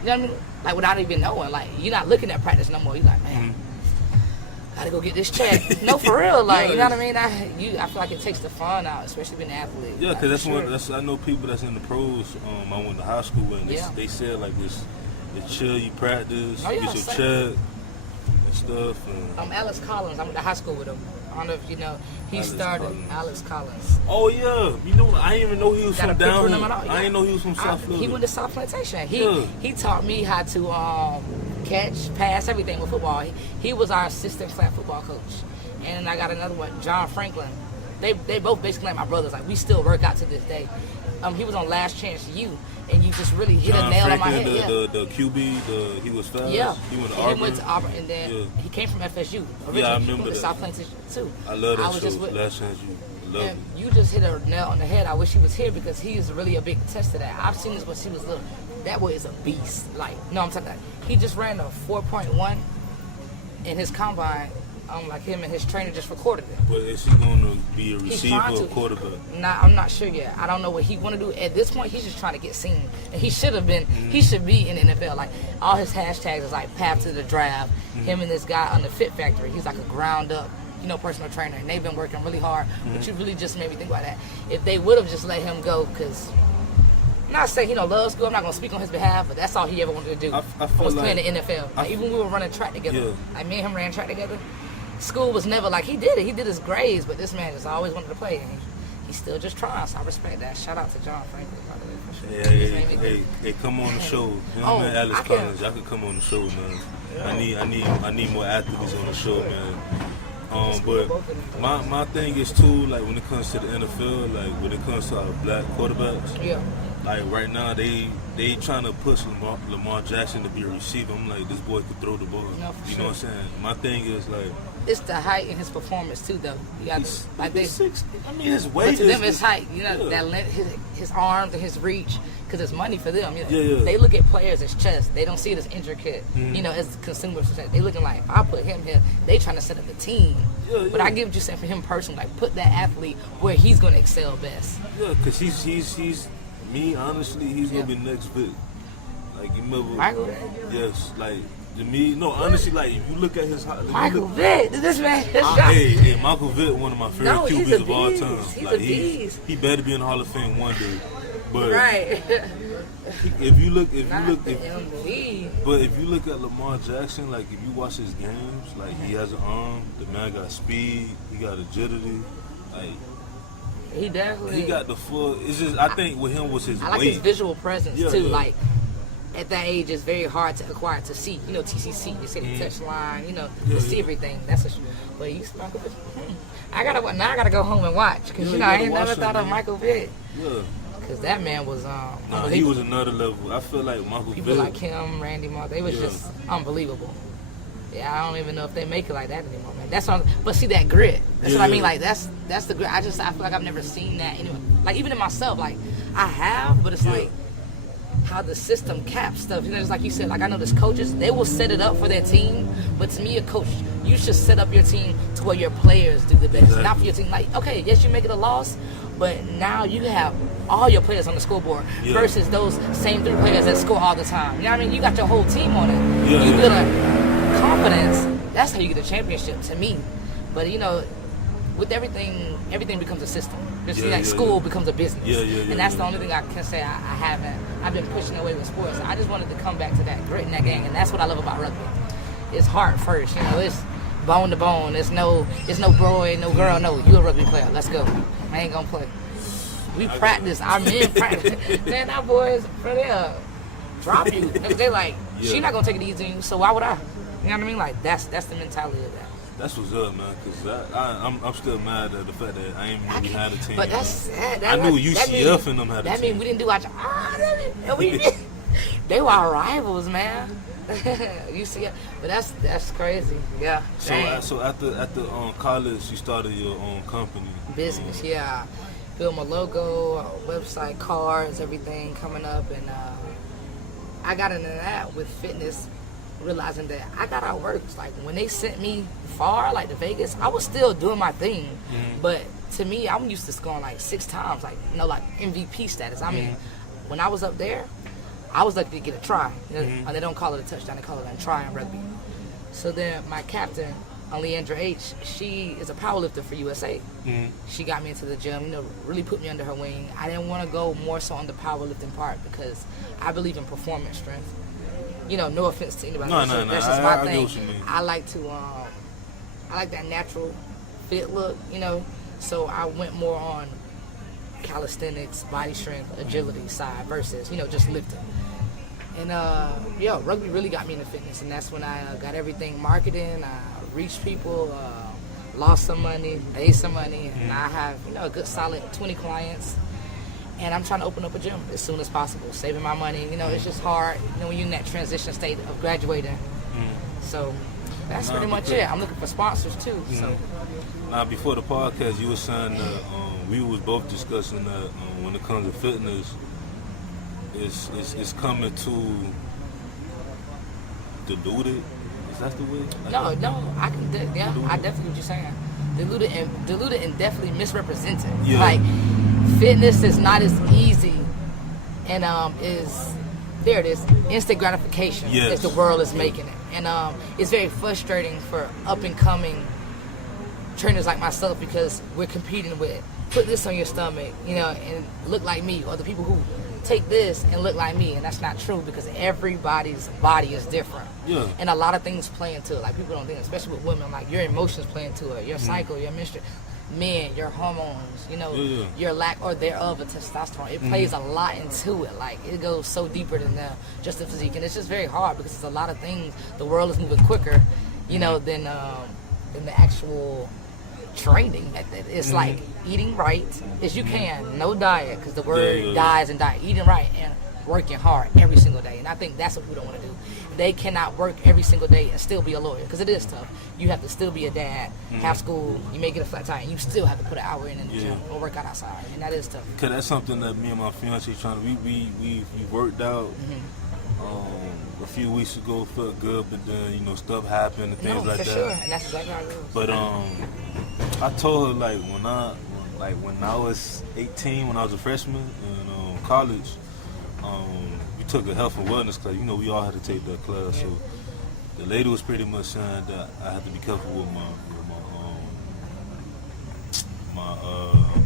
You know what I mean? Like, without even knowing, like, you're not looking at practice no more. You're like, man, gotta go get this check. No, for real. Like, you know what I mean? I feel like it takes the fun out, especially being an athlete. Yeah, because I know people that's in the pros. I went to high school with, and they said, like, this chill, you practice, you get your check and stuff. And Alex Collins, I went to high school with him. I don't know if you know. He started Alex Collins. Oh yeah, I didn't even know he was from down here. I didn't know he was from South Florida. He went to South Plantation. He taught me how to catch, pass, everything with football. He was our assistant flag football coach. And I got another one, John Franklin. They both basically like my brothers. Like, we still work out to this day. He was on Last Chance U, and you just really hit a nail on my head. The QB, he was fast. Yeah, he went to Auburn, and then he came from FSU. Originally. Yeah, I remember he went to that. South Plantation too. I love that show. Last Chance U. Love it. You just hit a nail on the head. I wish he was here because he is really a big test of that. I've seen this when he was little. That boy is a beast. Like, no, I'm talking about. He just ran a 4.1 in his combine. Like, him and his trainer just recorded it. But is he going to be a receiver or quarterback? Nah, I'm not sure yet. I don't know what he want to do. At this point, he's just trying to get seen. And he should have been, he should be in the NFL. Like, all his hashtags is like path to the draft. Him and this guy on the Fit Factory. He's like a ground up, personal trainer. And they've been working really hard. But you really just made me think about that. If they would have just let him go, because I'm not saying he don't love school. I'm not going to speak on his behalf, but that's all he ever wanted to do. I was like, playing the NFL. Like, even when we were running track together. Like, me and him ran track together. School was never like, he did it. He did his grades, but this man just always wanted to play. And he's still just trying, so I respect that. Shout out to John Franklin, by the way, for sure. Hey, come on the show. Man, Alex Collins, y'all can come on the show, man. I need more athletes on the show, man. But my thing is too, like, when it comes to the NFL, like when it comes to our black quarterbacks, like right now they trying to push Lamar Jackson to be a receiver. I'm like, this boy could throw the ball. No, you know what I'm saying? My thing is like, it's the height in his performance too, though. You got like he's 6. I mean, his weight. But to them, it's height. That his arms and his reach, because it's money for them. They look at players as chess. They don't see it as intricate. As consumers. They looking like, if I put him here, they trying to set up a team. But I get what you're saying for him personally. Like, put that athlete where he's going to excel best. Yeah, because he's me. Honestly, he's gonna be next Vic. Like, you remember? Michael. Yes, like. To me, no, honestly, like, if you look at his... Michael Vick, this man is Hey, Michael Vick, one of my favorite QBs of all time. He's like, a beast. He better be in the Hall of Fame one day. But right. if you look at Lamar Jackson, like, if you watch his games, like, he has an arm, the man got speed, he got agility, like... He definitely... He got the full... It's just, I think with him was his weight. I like his visual presence, too, like... At that age, it's very hard to acquire to see. TCC, you see the touch line, to see everything. That's a. But you, Michael Vick. I gotta go home and watch because I ain't never thought of Michael Vick. Yeah. Because that man was he was another level. I feel like Michael People Vick. like him, Randy Moss, they was just unbelievable. Yeah, I don't even know if they make it like that anymore, man. That's what. But see that grit. That's what I mean. Like that's the grit. I feel like I've never seen that anywhere. Like even in myself, like I have, but it's like. How the system caps stuff. Just like you said, like I know there's coaches, they will set it up for their team, but to me, a coach, you should set up your team to where your players do the best. Exactly. Not for your team. Like, okay, yes, you make it a loss, but now you have all your players on the scoreboard versus those same 3 players that score all the time. You know what I mean? You got your whole team on it. You build a confidence. That's how you get a championship, to me. But with everything becomes a system. Just like school becomes a business. And that's the only thing I can say I haven't. I've been pushing away with sports. I just wanted to come back to that grit and that gang, and that's what I love about rugby. It's heart first, you know. It's bone to bone. It's no boy, no girl. No, you a rugby player. Let's go. I ain't gonna play. We practice. Our men practice. Man, our boys, for they'll drop you. They're like, she not gonna take it easy on you, so why would I? You know what I mean? Like that's the mentality of that. That's what's up, man. Cause I'm still mad at the fact that I ain't really had a team. But that's sad. I knew UCF and them had a team. That mean we didn't do our job. They were our rivals, man. UCF, but that's crazy. Yeah. So after college, you started your own company. Business, yeah. Built my logo, website, cards, everything coming up, and I got into that with fitness. Realizing that I got out works. Like when they sent me far, like to Vegas, I was still doing my thing. But to me, I'm used to scoring like 6 times, like like MVP status. I mean, when I was up there, I was lucky to get a try. And they don't call it a touchdown; they call it a try in rugby. So then my captain, Leandra H, she is a powerlifter for USA. She got me into the gym, really put me under her wing. I didn't want to go more so on the powerlifting part because I believe in performance strength. No offense to anybody. No. That's just my thing. I get what you mean. I like to, I like that natural fit look, So I went more on calisthenics, body strength, agility side versus, just lifting. And rugby really got me into fitness, and that's when I got everything marketing. I reached people, lost some money, made some money, and I have, a good solid 20 clients. And I'm trying to open up a gym as soon as possible, saving my money. It's just hard, when you're in that transition state of graduating. So that's pretty much it. I'm looking for sponsors too. So now, before the podcast, you were saying that we was both discussing that when it comes to fitness, it's coming to diluted. Is that the way? No, I can. I definitely what you're saying. Diluted and definitely misrepresented. Yeah. Like fitness is not as easy, and there it is. Instant gratification as the world is making it, and it's very frustrating for up and coming trainers like myself because we're competing with put this on your stomach, and look like me, or the people who take this and look like me, and that's not true because everybody's body is different. Yeah. And a lot of things play into it. Like people don't think, especially with women, like your emotions play into it, your cycle, your menstruation. Men, your hormones, your lack or thereof of testosterone. It plays a lot into it. Like it goes so deeper than just the physique, and it's just very hard because it's a lot of things. The world is moving quicker, than the actual training method. It's like eating right as you can, no diet, because the word dies and diet. Eating right and working hard every single day, and I think that's what people don't want to do. They cannot work every single day and still be a lawyer because it is tough. You have to still be a dad, have school, you may get a flat tire, and you still have to put an hour in the gym or work out outside, and that is tough. Cause that's something that me and my fiance we worked out a few weeks ago, felt good, but then stuff happened and things like that. Sure, and that's exactly how it goes. But I told her when I was 18, when I was a freshman in college. We took a health and wellness class. We all had to take that class. So the lady was pretty much saying that I had to be careful with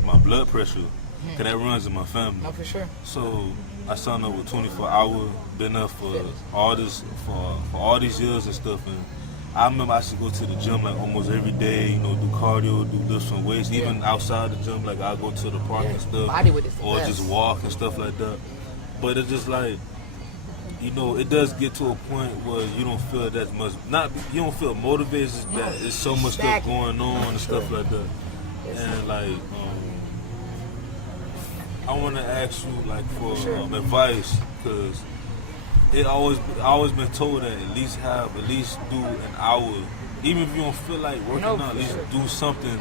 my blood pressure, cause that runs in my family. No, for sure. So I signed up with 24-hour. Been there for all these years and stuff. And I remember I used to go to the gym like almost every day. Do cardio, do lifts and weights. Even outside the gym, like I go to the park and stuff, or just walk and stuff like that. But it's just like, it does get to a point where you don't feel that much. You don't feel motivated. That there's so much stuff going on and stuff like that. And like, I want to ask you like for advice, because I always been told that at least do an hour, even if you don't feel like working out. At least do something.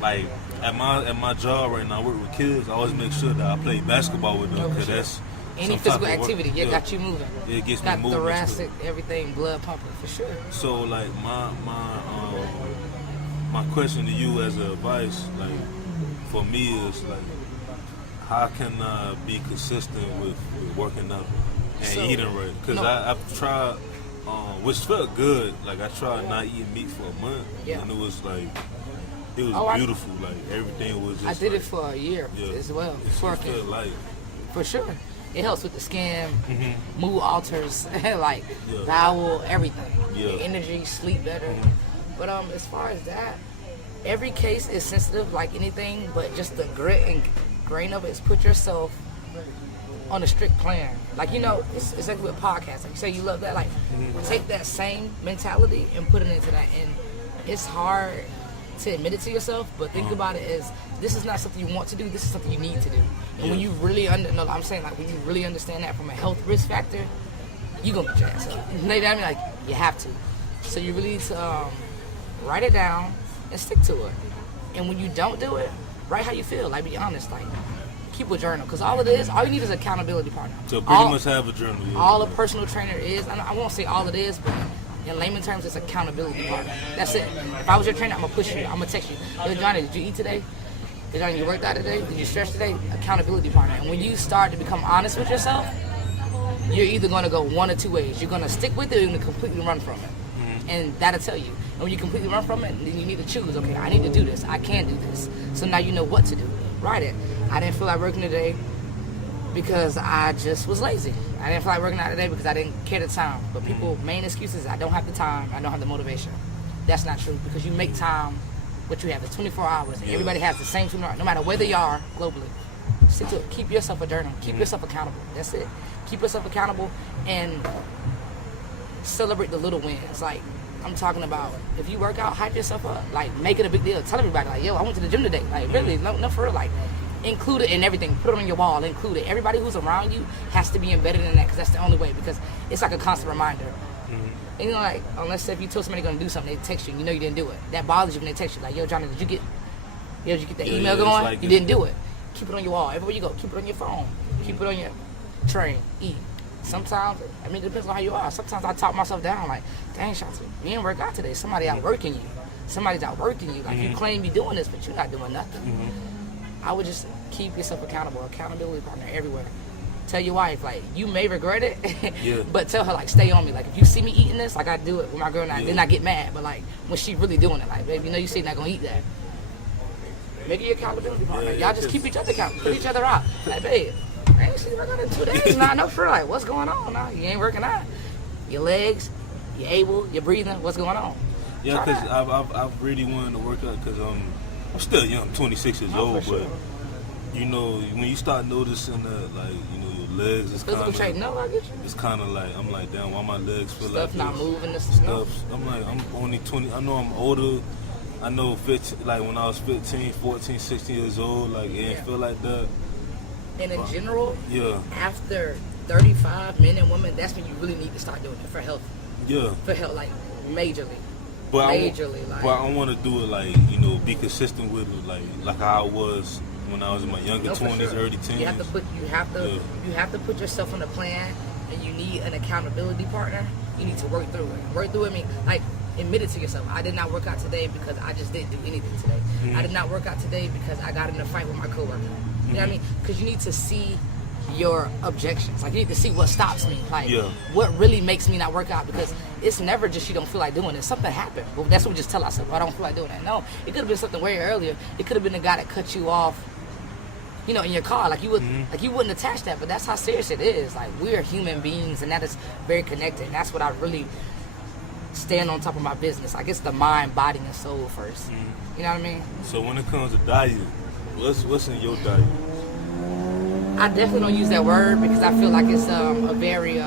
Like at my job right now, I work with kids. I always make sure that I play basketball with them, because that's any physical activity, got you moving. It gets me got moving. Thoracic, everything, blood pumping for sure. So like my question to you as a advice, like for me, is like, how can I be consistent with working out and eating right? Because I've tried, which felt good. Like I tried not eating meat for a month, and it it was beautiful. Like everything was just. I did it for a year as well. It felt light. For sure. It helps with the skin, mood alters, like bowel, everything. Your energy, sleep better. But as far as that, every case is sensitive like anything, but just the grit and grain of it is put yourself on a strict plan. Like, it's like with podcasts. Like you say you love that, like take that same mentality and put it into that. And it's hard to admit it to yourself, but think about it as this is not something you want to do, this is something you need to do. And when you really when you really understand that from a health risk factor, you're gonna get your ass up. You know what I mean? Like, you have to. So you really need to write it down and stick to it. And when you don't do it, write how you feel. Like, be honest. Like, keep a journal, because all you need is an accountability partner. So pretty much have a journal. Yeah. All a personal trainer is, I won't say all it is, but in layman terms, it's accountability partner. That's it. If I was your trainer, I'm gonna push you. I'm gonna text you. Yo, Johnny, did you eat today? Did you work out today? Did you stretch today? Accountability partner. And when you start to become honest with yourself, you're either gonna go one or two ways. You're gonna stick with it, or you're gonna completely run from it. And that'll tell you. And when you completely run from it, then you need to choose. Okay, I need to do this. I can do this. So now you know what to do. Write it. I didn't feel like working today because I just was lazy. I didn't feel like working out today because I didn't care the time. But people's main excuse is I don't have the time, I don't have the motivation. That's not true, because you make time. What you have is 24 hours. And everybody has the same 24 hours, no matter where they are globally. Stick to it. Keep yourself a journal. Keep yourself accountable. That's it. Keep yourself accountable and celebrate the little wins. Like, I'm talking about, if you work out, hype yourself up. Like, make it a big deal. Tell everybody, like, yo, I went to the gym today. Like, really, no, for real. Like, include it in everything. Put it on your wall. Include it. Everybody who's around you has to be embedded in that, because that's the only way. Because it's like a constant reminder. And like, unless if you told somebody going to do something, they text you, and you know you didn't do it. That bothers you when they text you. Like, yo, Johnny, did you get the email going? Like, you didn't do it. Keep it on your wall. Everywhere you go, keep it on your phone. Keep it on your train. Eat. Sometimes, it depends on how you are. Sometimes I talk myself down, like, dang, Shanti, you didn't work out today. Somebody outworking you. Somebody's outworking you. Like, you claim you're doing this, but you're not doing nothing. I would just keep yourself accountable. Accountability partner everywhere. Tell your wife, like, you may regret it, but tell her, like, stay on me. Like, if you see me eating this, like I do it with my girl now, then I get mad. But, like, when she really doing it, like, baby, you say you're not going to eat that. Make it your accountability partner. Y'all just keep each other accountable. Put each other out. Like, babe, I ain't seen you work out in 2 days. Nah, no, for like, what's going on now? You ain't working out. Your legs, you're able, you're breathing. What's going on? Yeah, because I've really wanted to work out, because I'm still young, 26 years old, sure. but, when you start noticing that, like, your legs is physical training. No, I get you. It's kind of like, I'm like, damn, why my legs feel stuff like not this? moving. This Stuff. I'm like, I'm only 20. I know I'm older. I know 15, like when I was 15, 14, 16 years old, like, it didn't feel like that. And in general, after 35, men and women, that's when you really need to start doing it for health. Yeah. For health, like, majorly. But I want to do it, like, be consistent with it, like how I was when I was in my younger 20s, early teens. You have to put yourself on a plan, and you need an accountability partner. You need to work through it. Work through it, like, admit it to yourself. I did not work out today because I just didn't do anything today. I did not work out today because I got in a fight with my coworker. You know what I mean? Because you need to see your objections. Like, you need to see what stops me. Like, what really makes me not work out. Because it's never just you don't feel like doing it. Something happened. But that's what we just tell ourselves. I don't feel like doing that. No, it could have been something way earlier. It could have been the guy that cut you off, in your car. Like, you wouldn't attach that. But that's how serious it is. Like, we're human beings, and that is very connected. And that's what I really stand on top of my business. Like, it's the mind, body, and soul first. You know what I mean? So when it comes to diet, what's in your diet? I definitely don't use that word because I feel like it's a very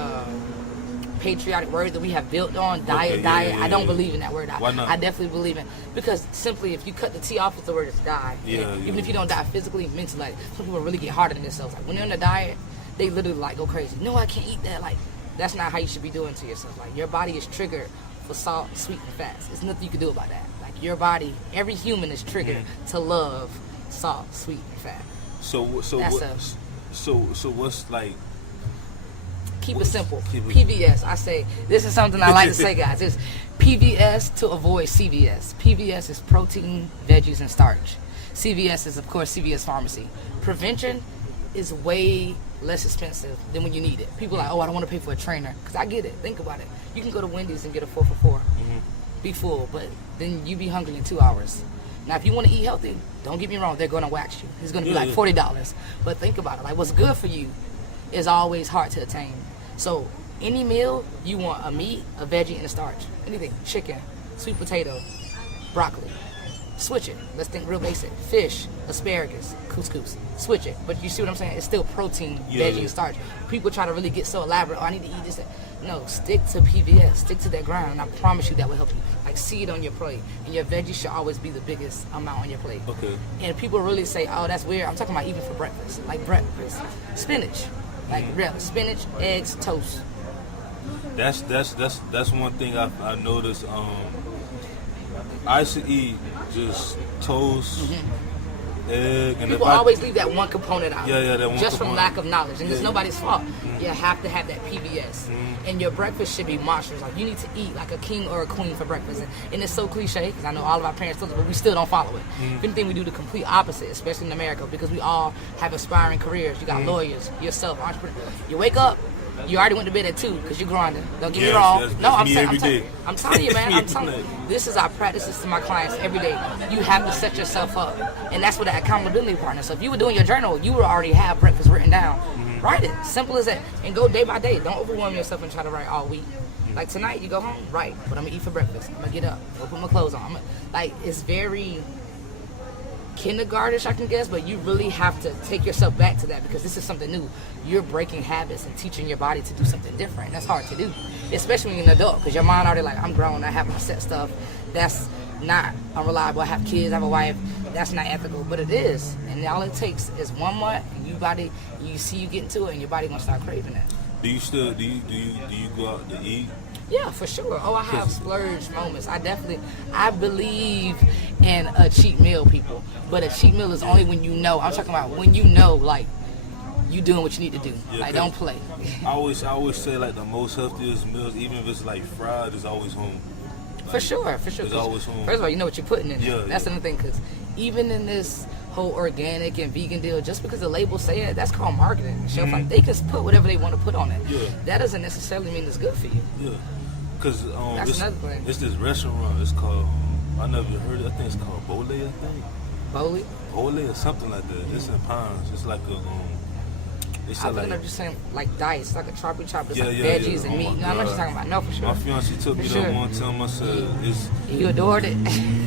patriotic word that we have built on. Diet. I don't believe in that word. Why not? I definitely believe in, because simply if you cut the T off, it's the word is die. Even if you don't die physically, mentally, like, some people really get harder than themselves. Like, when they're on the diet, they literally like go crazy. No, I can't eat that. Like, that's not how you should be doing to yourself. Like, your body is triggered for salt, sweet, and fats. There's nothing you can do about that. Like, your body, every human is triggered to love salt, sweet, and fat. So what's like? Keep it simple. PVS. I say this is something I like to say, guys. It's PVS to avoid CVS. PVS is protein, veggies, and starch. CVS is, of course, CVS Pharmacy. Prevention is way less expensive than when you need it. People are like, oh, I don't want to pay for a trainer. Because I get it. Think about it. You can go to Wendy's and get a 4 for $4. Be full, but then you be hungry in 2 hours. Now, if you want to eat healthy, don't get me wrong, they're going to wax you. It's going to be like $40. But think about it. Like, what's good for you is always hard to attain. So any meal, you want a meat, a veggie, and a starch. Anything. Chicken, sweet potato, broccoli. Switch it. Let's think real basic. Fish, asparagus, couscous. Switch it. But you see what I'm saying? It's still protein, veggie, and starch. People try to really get so elaborate. Oh, I need to eat this. No, stick to PVS. Stick to that grind. And I promise you that will help you. Like, see it on your plate. And your veggies should always be the biggest amount on your plate. Okay. And people really say, oh, that's weird. I'm talking about even for breakfast. Like breakfast. Spinach. Like real spinach, eggs, toast. That's one thing I noticed. I used to eat just toast, egg, and people always leave that one component out. Yeah, that one just component. From lack of knowledge, and it's nobody's fault. You have to have that PBS, and your breakfast should be monstrous. Like, you need to eat like a king or a queen for breakfast, and it's so cliche because I know all of our parents told us, but we still don't follow it. If anything, we do the complete opposite, especially in America, because we all have aspiring careers. You got lawyers, yourself, entrepreneurs. You wake up. You already went to bed at 2 because you're grinding. Don't get me wrong. I'm telling you, man. I'm telling you. This is our practices to my clients every day. You have to set yourself up. And that's what the accountability partner. So if you were doing your journal, you would already have breakfast written down. Write it. Simple as that. And go day by day. Don't overwhelm yourself and try to write all week. Like tonight, you go home, write what I'm going to eat for breakfast. I'm going to get up, go put my clothes on. It's very kindergartenish, I can guess, but you really have to take yourself back to that because this is something new. You're breaking habits and teaching your body to do something different. That's hard to do, especially when you're an adult, because your mind already like, I'm grown, I have my set stuff. That's not unreliable. I have kids, I have a wife. That's not ethical, but it is. And all it takes is 1 month, and you see you get into it, and your body gonna start craving it. Do you go out to eat? Yeah, for sure. Oh, I have splurge moments. I believe in a cheat meal, people. But a cheat meal is only when you know. I'm talking about when you know, like, you doing what you need to do. Yeah, like, don't play. I always say, like, the most healthiest meals, even if it's, like, fried, is always home. Like, for sure. It's always home. First of all, you know what you're putting in. Yeah, That's another thing, because even in this whole organic and vegan deal, just because the labels say it, that's called marketing. Shelf life. They can put whatever they want to put on it. Yeah. That doesn't necessarily mean it's good for you. Yeah. Because it's this restaurant. It's called, I never heard it. I think it's called Bole, I think. Bole? Bole or something like that. It's in Pines. It's like a, they sell I'm like, just saying, like dice, like a choppy chop. It's like yeah. veggies and meat. Oh No, I know what you're talking about. No, for sure. My fiance took me there one time. I said, You adored it.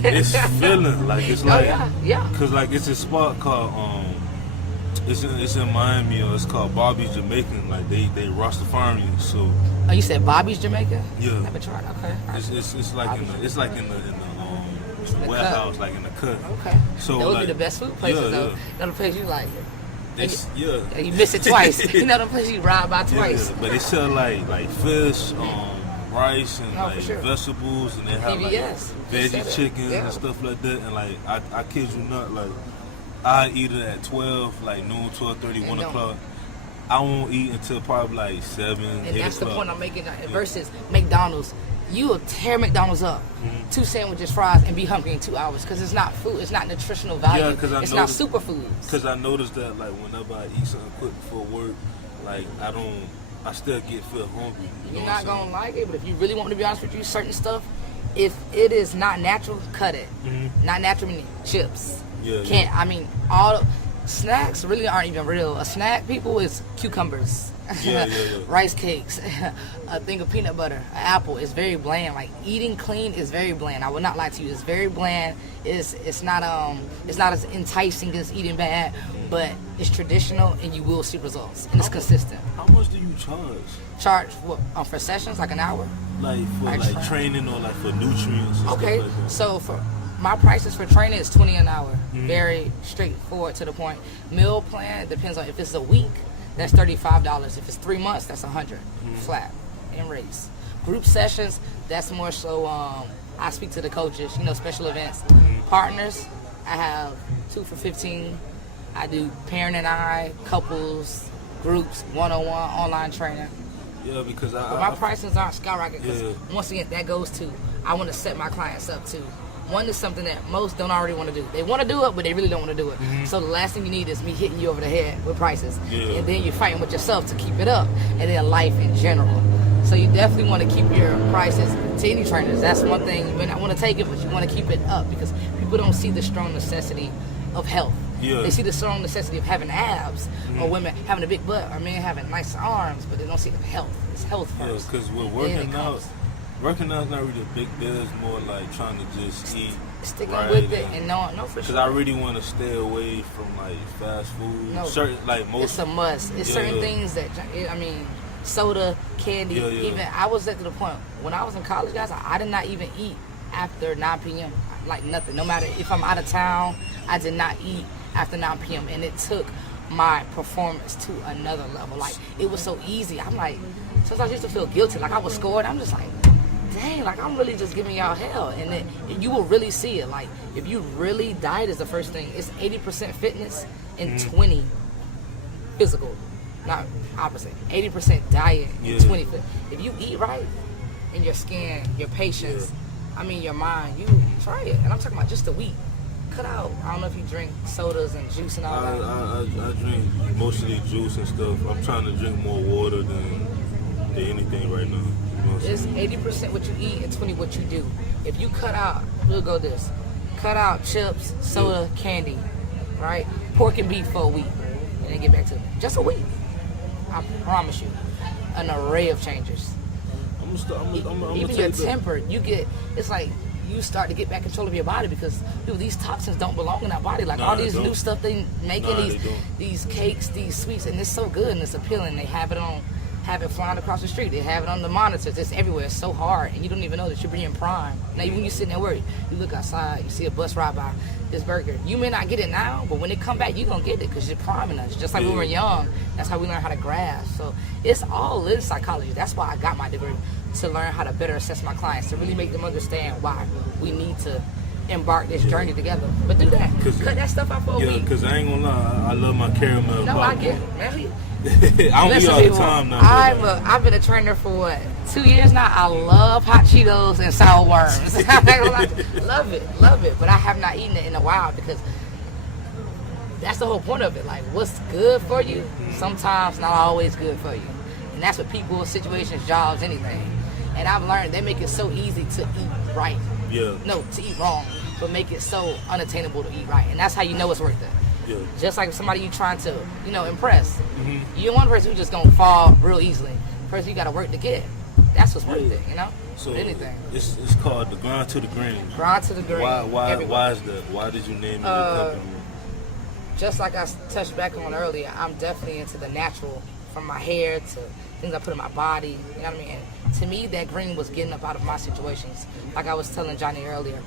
it's filling. Like, it's like, yeah. Because, like, it's a spot called, it's in Miami, or it's called Bobby's Jamaican. Like, they Rastafarian, so. Oh, you said Bobby's Jamaican? Yeah. Never tried. Okay. It's like in the warehouse, like in the cut. Okay. So those like, be the best food places, though. Yeah. Another place you like. You miss it twice. Another place you ride by twice. Yeah. But they sell like fish, rice, and sure. vegetables, and they have PBS. like veggie chickens and stuff like that. And like I kid you not, like I eat it at 12, like noon, 12:30, 1 o'clock. I won't eat until probably like 7, 8 o'clock. And that's the point I'm making versus McDonald's. You will tear McDonald's up, 2 sandwiches, fries, and be hungry in 2 hours because it's not food. It's not nutritional value. Yeah, it's not superfoods. Because I noticed that, like, whenever I eat something quick before work, like, I still feel hungry. You're not going to like it, but if you really want me to be honest with you, certain stuff, if it is not natural, cut it. Not natural meaning chips. I mean, all snacks really aren't even real. A snack, people, is cucumbers. Rice cakes, a thing of peanut butter, an apple. It's very bland. Like, eating clean is very bland. I will not lie to you. It's very bland. It's not as enticing as eating bad, but it's traditional and you will see results and it's consistent. How much do you charge? Charge what, for sessions, like an hour? Like for training or like for nutrients? And okay, stuff like that? So for my prices for training is $20 an hour. Very straightforward to the point. Meal plan depends on if it's a week. That's $35. If it's 3 months, that's $100 flat in race. Group sessions, that's more so. I speak to the coaches, special events. Partners, I have 2 for $15. I do parent and I, couples, groups, one-on-one, online training. Yeah, because my prices aren't skyrocketing. Yeah. Once again, that goes to I want to set my clients up to. One is something that most don't already want to do. They want to do it, but they really don't want to do it. So the last thing you need is me hitting you over the head with prices. And then you're fighting with yourself to keep it up. And then life in general. So you definitely want to keep your prices to any trainers. That's one thing. You may not want to take it, but you want to keep it up because people don't see the strong necessity of health. Yeah. They see the strong necessity of having abs, or women having a big butt, or men having nice arms, but they don't see the health. It's health first. Yeah, because we're working out. Working out is not really a big deal. It's more like trying to just eat. Sticking right, with it and no for Because sure. I really want to stay away from like fast food. No. Certain like most. It's a must. It's certain things that soda, candy. Even I was at the point when I was in college, guys. I did not even eat after 9 p.m. Like nothing. No matter if I'm out of town, I did not eat after 9 p.m. and it took my performance to another level. Like it was so easy. I'm like, sometimes I used to feel guilty. Like I was scored. I'm just like, dang, like I'm really just giving y'all hell. And then you will really see it. Like if you really diet is the first thing. It's 80% fitness and 20 physical. Not opposite. 80% diet and 20 fit. If you eat right in your skin, your patience, your mind, you try it. And I'm talking about just a week. Cut out. I don't know if you drink sodas and juice and all that. I drink mostly juice and stuff. I'm trying to drink more water than anything right now. You know it's 80% what you eat and 20 what you do. If you cut out, we'll go this. Cut out chips, soda, candy, right? Pork and beef for a week. And then get back to it. Just a week. I promise you. An array of changes. Even your temper, it's like you start to get back control of your body because these toxins don't belong in our body. Like all these new stuff they making, these cakes, these sweets, and it's so good and it's appealing. They have it flying across the street. They have it on the monitors. It's everywhere. It's so hard, and you don't even know that you're being primed. Now, when you're sitting there worried, you look outside, you see a bus ride by this burger. You may not get it now, but when it come back, you're going to get it because you're priming us. Just like when we were young, that's how we learn how to grasp. So it's all in psychology. That's why I got my degree, to learn how to better assess my clients, to really make them understand why we need to embark this journey together. But do that. Cut that stuff out for a week. Yeah, because I ain't going to lie, I love my caramel. No, I get it, man. I don't eat all the time now. I've been a trainer for 2 years now. I love hot Cheetos and sour worms. Love it. But I have not eaten it in a while because that's the whole point of it. Like, what's good for you, sometimes not always good for you. And that's what people, situations, jobs, anything. And I've learned they make it so easy to eat right. Yeah. No, to eat wrong, but make it so unattainable to eat right. And that's how you know it's worth it. Yeah. Just like somebody you trying to, impress. You're one person who's just gonna fall real easily. The person you gotta work to get. That's what's worth it, So with anything. It's called the Grind to the Green. Grind to the Green. Why is that? Why did you name it your company? Just like I touched back on earlier, I'm definitely into the natural, from my hair to things I put in my body. You know what I mean? And to me, that green was getting up out of my situations. Like I was telling Johnny earlier.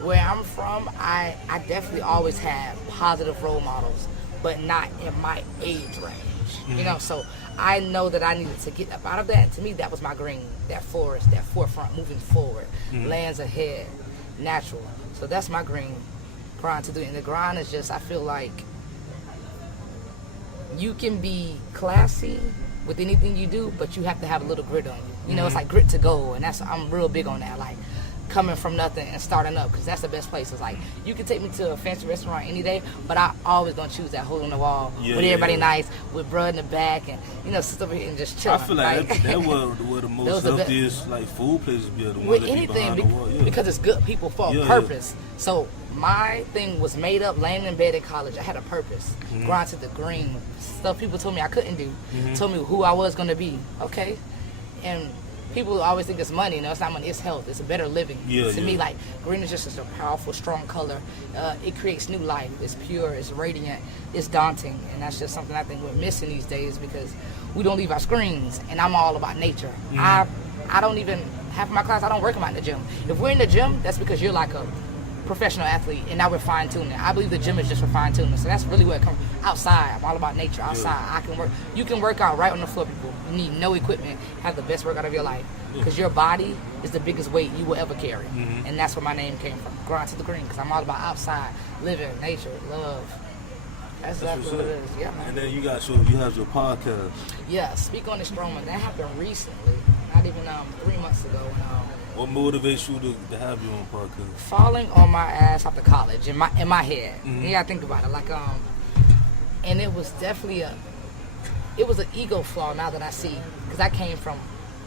Where I'm from, I definitely always had positive role models, but not in my age range. So I know that I needed to get up out of that. And to me, that was my green, that forest, that forefront, moving forward, lands ahead, natural. So that's my green, grind to do. And the grind is just, I feel like you can be classy with anything you do, but you have to have a little grit on you. It's like grit to go, and I'm real big on that. Like, coming from nothing and starting up, because that's the best place. It's like, you can take me to a fancy restaurant any day, but I always gonna choose that hole in the wall with everybody nice, with bruh in the back, and sit over here and just chill. I feel like that were the most healthiest like food places be. The ones with that anything, be the wall. because it's good people for a purpose. So my thing was made up, laying in bed at college. I had a purpose. Grind to the green. Stuff people told me I couldn't do. Told me who I was gonna be. Okay, and people always think it's money. No, it's not money. It's health. It's a better living. To me, like, green is just a powerful, strong color. It creates new life. It's pure. It's radiant. It's daunting. And that's just something I think we're missing these days because we don't leave our screens. And I'm all about nature. I don't even, half of my class, I don't work them out in the gym. If we're in the gym, that's because you're like a professional athlete, and now we're fine-tuning it. I believe the gym is just for fine-tuning. So that's really where it comes. Outside, I'm all about nature. Outside, I can work. You can work out right on the floor, people. You need no equipment. Have the best workout of your life. Because your body is the biggest weight you will ever carry. And that's where my name came from. Grind to the Green, because I'm all about outside, living, nature, love. That's exactly what it is. Yeah, man. And then you have your podcast. Yeah, Speak on the Strong One. That happened recently. Not even 3 months ago. What motivates you to have you on podcast? Falling on my ass after college in my head. You gotta think about it. Like and it was definitely it was an ego flaw now that I see, because I came from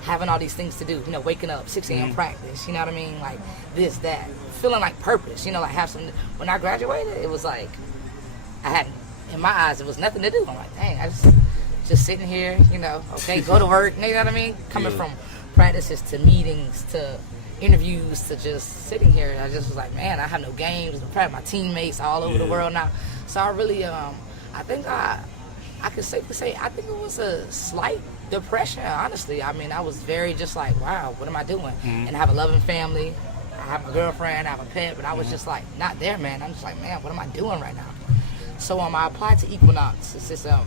having all these things to do, waking up, 6 a.m. practice, you know what I mean? Like this, that, feeling like purpose, like have some, when I graduated, it was like, in my eyes, it was nothing to do. I'm like, dang, I just sitting here, okay, go to work, you know what I mean? Coming from practices to meetings to interviews to just sitting here, I just was like, man, I have no games. I'm proud of my teammates all over the world now. So I really, I think I could safely say, I think it was a slight depression, honestly. I mean, I was very just like, wow, what am I doing? And I have a loving family, I have a girlfriend, I have a pet, but I was just like, not there, man. I'm just like, man, what am I doing right now? So I applied to Equinox. It's just a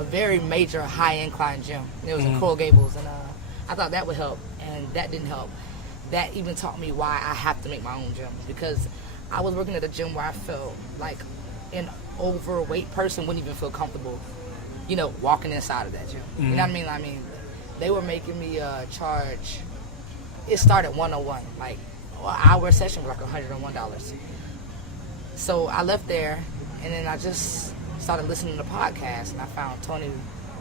very major high incline gym. It was in Coral Gables, and I thought that would help, and that didn't help. That even taught me why I have to make my own gym, because I was working at a gym where I felt like an overweight person wouldn't even feel comfortable, walking inside of that gym. You know what I mean? I mean, they were making me charge. It started 101, like an hour session was like $101. So I left there, and then I just started listening to podcasts, and I found Tony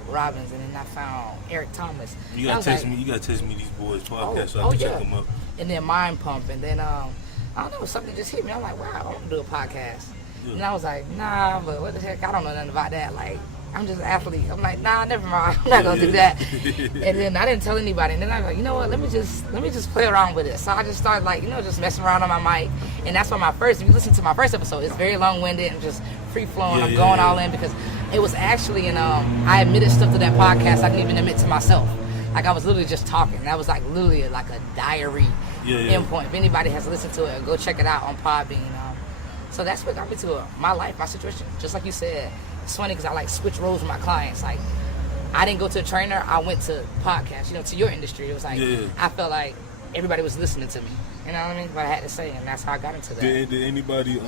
Robbins, and then I found Eric Thomas. You gotta text me these boys' podcasts so I can check them out. And then Mind Pump, and then I don't know, something just hit me. I'm like, wow, I want to do a podcast. Yeah. And I was like, nah, but what the heck? I don't know nothing about that. Like, I'm just an athlete. I'm like, nah, never mind. I'm not gonna do that. And then I didn't tell anybody. And then I was like, you know what? Let me just play around with it. So I just started like, just messing around on my mic. And that's why if you listen to my first episode, it's very long-winded and just free flowing. I'm going all in because it was actually I admitted stuff to that podcast I didn't even admit to myself. Like I was literally just talking. That was like literally like a diary endpoint. If anybody has listened to it, go check it out on Podbean. So that's what got me to my life, my situation. Just like you said, it's funny because I like switch roles with my clients. Like I didn't go to a trainer, I went to podcasts. To your industry, it was like I felt like everybody was listening to me. You know what I mean? What I had to say, and that's how I got into that. Did anybody?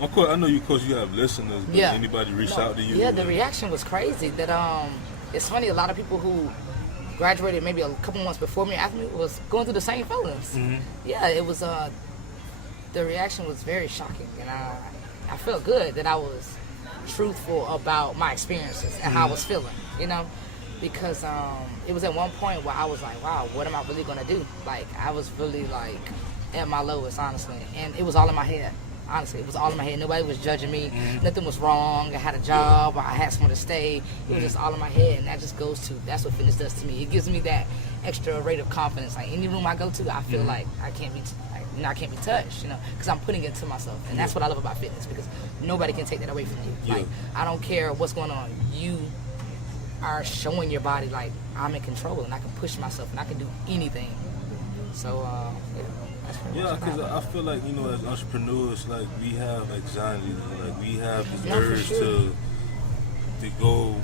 Of course, I know you have listeners. But anybody reach out to you? Yeah, the reaction was crazy. That it's funny. A lot of people who graduated maybe a couple months before me, after me, was going through the same feelings. Yeah, it was. The reaction was very shocking, and I felt good that I was truthful about my experiences and how I was feeling. Because it was at one point where I was like, wow, what am I really gonna do? Like I was really like at my lowest, honestly, and it was all in my head. Honestly, it was all in my head. Nobody was judging me. Nothing was wrong. I had a job. Or I had somewhere to stay. It was just all in my head, and that just goes to, that's what fitness does to me. It gives me that extra rate of confidence. Like any room I go to, I feel like I can't be touched, because I'm putting it to myself, and that's what I love about fitness, because nobody can take that away from you. Like I don't care what's going on. You are showing your body like I'm in control, and I can push myself, and I can do anything. So because I feel like as entrepreneurs, like we have anxiety, like we have this urge to go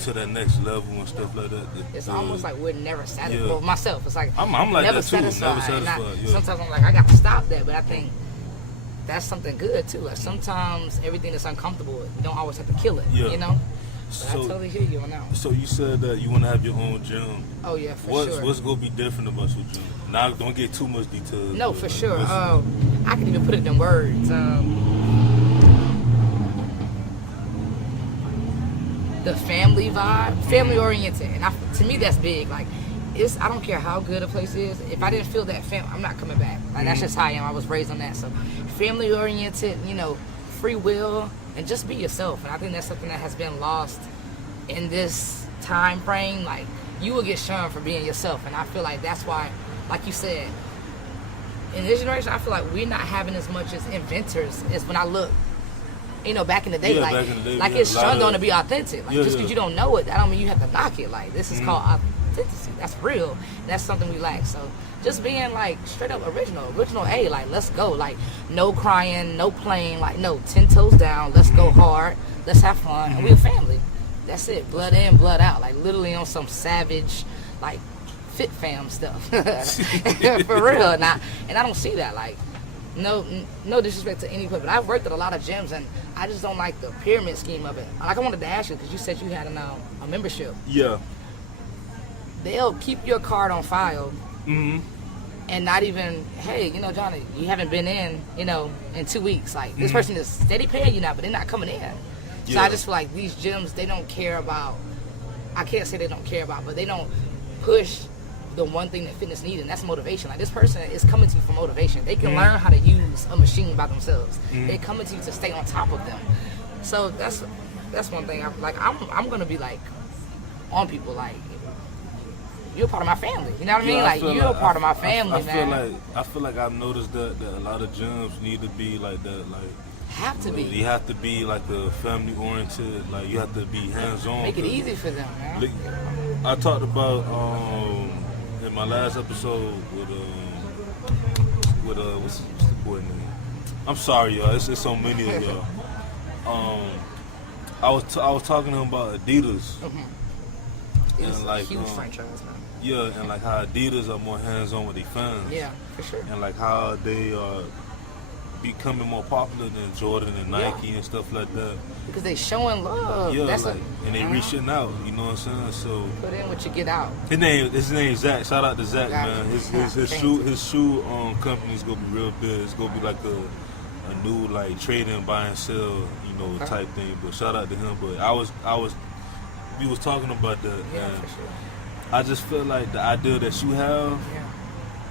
to that next level and stuff like that. It's almost like we're never satisfied. Well, myself, it's like I'm like never that too. Satisfied. Never satisfied. Sometimes I'm like, I got to stop that, but I think that's something good too. Like sometimes everything that's uncomfortable, you don't always have to kill it. But I totally hear you on that one. So you said that you want to have your own gym. Oh yeah, for sure. What's gonna be different about your gym? Now, don't get too much details. No, for sure. I can even put it in words. The family vibe, family oriented, and to me that's big. Like, I don't care how good a place is. If I didn't feel that I'm not coming back. Like that's just how I am. I was raised on that. So, family oriented, free will, and just be yourself. And I think that's something that has been lost in this time frame. Like, you will get shunned for being yourself, and I feel like that's why, like you said, in this generation, I feel like we're not having as much as inventors as when I look. Back in the day, it's shunned on to be authentic. Like, just because you don't know it, that don't mean you have to knock it. Like, this is called authenticity. That's real. That's something we lack. So, just being like straight up original A. Like, let's go. Like, no crying, no playing. Like, no, 10 toes down. Let's go hard. Let's have fun. And we're a family. That's it. Blood in, blood out. Like, literally on some savage, like, fit fam stuff. For real. And I don't see that. Like, no disrespect to anybody, but I've worked at a lot of gyms, and I just don't like the pyramid scheme of it. Like, I wanted to ask you, because you said you had a membership. Yeah. They'll keep your card on file, and not even, hey, Johnny, you haven't been in, in 2 weeks. Like, this person is steady paying you now, but they're not coming in. So I just feel like these gyms, they don't care about, I can't say they don't care about, but they don't push the one thing that fitness needs, and that's motivation. Like, this person is coming to you for motivation. They can learn how to use a machine by themselves. They're coming to you to stay on top of them. So that's one thing. I'm gonna be like on people, like, you're part of my family. You know what I mean? Like, you're a part of my family, man. I feel like I've noticed that a lot of gyms need to be like that. Like, have to be. You have to be like a family oriented. Like, you have to be hands on. Make it easy for them, man. I talked about in my last episode with what's the boy name? I'm sorry, y'all. It's so many of y'all. I was talking to him about Adidas. It's and like, a huge franchise, man. Yeah, and like how Adidas are more hands-on with their fans. Yeah, for sure. And like how they are becoming more popular than Jordan and Nike and stuff like that. Because they showing love. Yeah, and they reaching out. You know what I'm saying? So put in what you get out. His name Zach. Shout out to Zach, man. His shoe company's gonna be real big. It's gonna be like a new like trade and buy and sell, type thing. But shout out to him. But we was talking about that. Yeah, and for sure. I just feel like the idea that you have,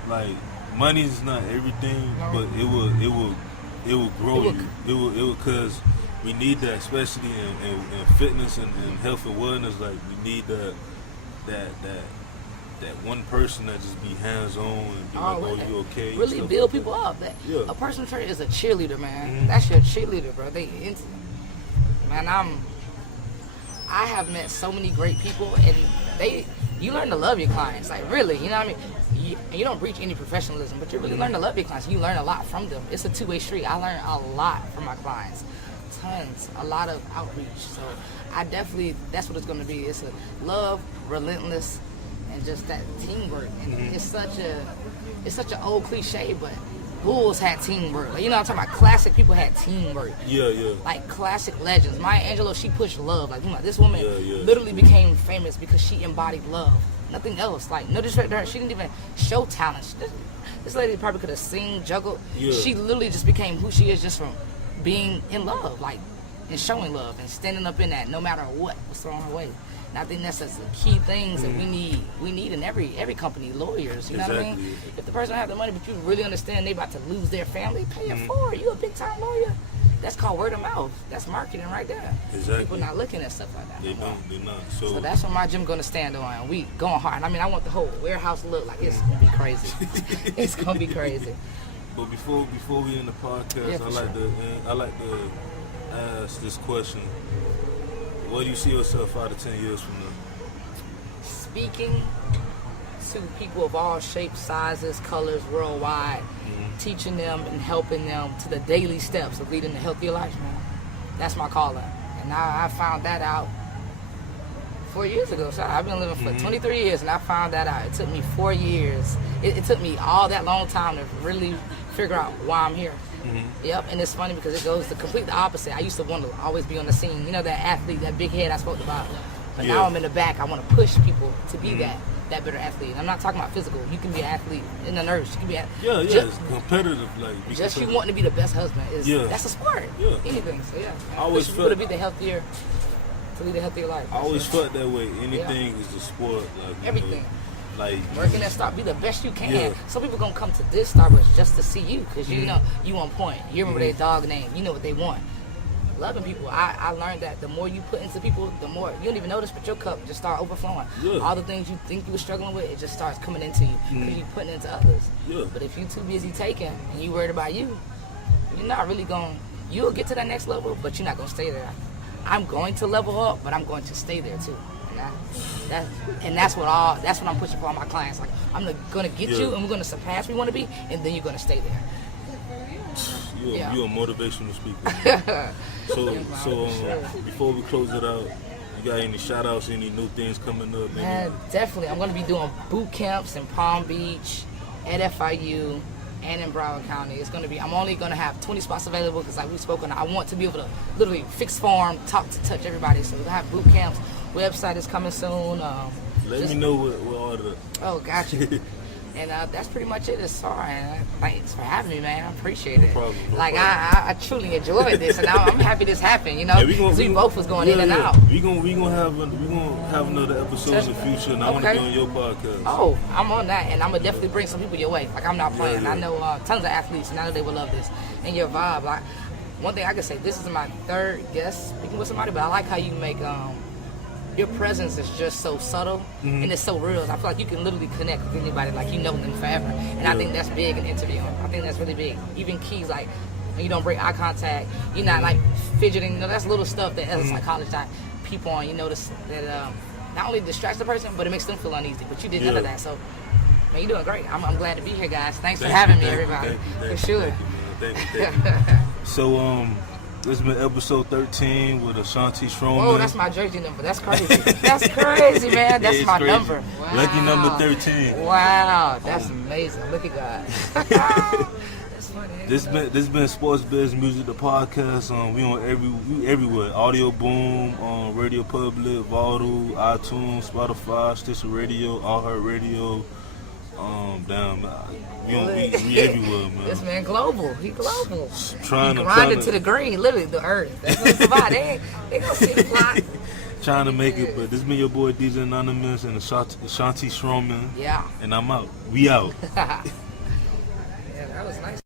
like, money is not everything, but it will grow you. It will, because we need that, especially in fitness and health and wellness. Like, we need that one person that just be hands on and be like, oh, you okay? Really build people up. A personal trainer is a cheerleader, man. That's your cheerleader, bro. I have met so many great people, and you learn to love your clients, like, really, you know what I mean? You don't reach any professionalism, but you really learn to love your clients. You learn a lot from them. It's a two-way street. I learn a lot from my clients, a lot of outreach. So that's what it's going to be. It's a love, relentless, and just that teamwork. And it's such an old cliche, but Bulls had teamwork. Like, you know what I'm talking about? Classic people had teamwork. Yeah. Like, classic legends. Maya Angelou, she pushed love. Like, this woman literally became famous because she embodied love. Nothing else. Like, no disrespect to her. She didn't even show talent. This lady probably could have sing, juggled. Yeah. She literally just became who she is just from being in love, like, and showing love and standing up in that no matter what's thrown her way. And I think that's the key things that we need in every company. Lawyers, you know what I mean? If the person don't have the money, but you really understand they about to lose their family, pay it forward. You a big time lawyer. That's called word of mouth. That's marketing right there. Exactly. People not looking at stuff like that. They're not. So that's what my gym gonna stand on. We going hard. I mean, I want the whole warehouse look like it's gonna be crazy. It's gonna be crazy. But before we end the podcast, I like to ask this question. Where do you see yourself 5 to 10 years from now? Speaking to people of all shapes, sizes, colors, worldwide, teaching them and helping them to the daily steps of leading a healthier life, man. That's my calling. And I found that out 4 years ago. So I've been living for 23 years, and I found that out. It took me 4 years. It took me all that long time to really figure out why I'm here. Yep, and it's funny because it goes the complete opposite. I used to want to always be on the scene. You know, that athlete, that big head I spoke about. But now I'm in the back. I want to push people to be that better athlete. I'm not talking about physical. You can be an athlete in the nurse. You can be it's competitive. Like, just you wanting to be the best husband that's a sport. Yeah. Anything. So I always felt to be the healthier, to lead a healthier life. I always felt that way. Anything is a sport. Like, everything. Like, working at Starbucks, be the best you can. Some people gonna come to this Starbucks just to see you, because you know you on point. You remember their dog name. You know what they want. Loving people. I learned that the more you put into people, the more you don't even notice, but your cup just start overflowing. All the things you think you were struggling with, it just starts coming into you because you putting into others. But if you too busy taking and you worried about you, you're not really going. You'll get to that next level, but you're not gonna stay there. I'm going to level up, but I'm going to stay there too. That's what I'm pushing for all my clients. Like, I'm gonna get you, and we're gonna surpass where we want to be, and then you're gonna stay there. You're a motivational speaker. So before we close it out, you got any shout outs, any new things coming up? Man, definitely. I'm gonna be doing boot camps in Palm Beach, at FIU, and in Broward County. It's gonna be. I'm only gonna have 20 spots available because, like we've spoken, I want to be able to literally fix form, talk to touch everybody. So we're gonna have boot camps. Website is coming soon. Let me know what all the. Oh, gotcha. And that's pretty much it. It's sorry. Thanks for having me, man. I appreciate it. No problem. I truly enjoyed this, and I'm happy this happened. You know, we both was going in and out. We gonna have another episode in the future, and I want to be on your podcast. Oh, I'm on that, and I'm gonna definitely bring some people your way. Like I'm not playing. I know tons of athletes, and I know they will love this and your vibe. Like one thing I can say, this is my third guest speaking with somebody, but I like how you make your presence is just so subtle and it's so real. I feel like you can literally connect with anybody like you know them forever. And I think that's big in interviewing. I think that's really big. Even keys like when you don't break eye contact, you're not like fidgeting. You know, that's little stuff that as a psychologist I peep on. You notice that not only distracts the person, but it makes them feel uneasy. But you did none of that. So, man, you're doing great. I'm glad to be here, guys. Thanks for having me, everybody. For sure. Thank you. So, this has been episode 13 with Ashanti Stroman. Whoa, that's my jersey number. That's crazy. That's crazy, man. That's my crazy. number. Wow. Lucky number 13. Wow, that's amazing. Look at God. That's funny. This been Sports Biz Music, the podcast. We everywhere. Audio Boom, Radio Public, Vaudou, iTunes, Spotify, Stitcher Radio, iHeart Radio. We everywhere, man. This man global. He global. Trying he grinded to the green, literally the earth. That's what it's about. They gonna see the fly. Trying to make it, but this been your boy DJ Anonymous and Ashanti Stroman. Yeah. And I'm out. We out. Yeah, that was nice.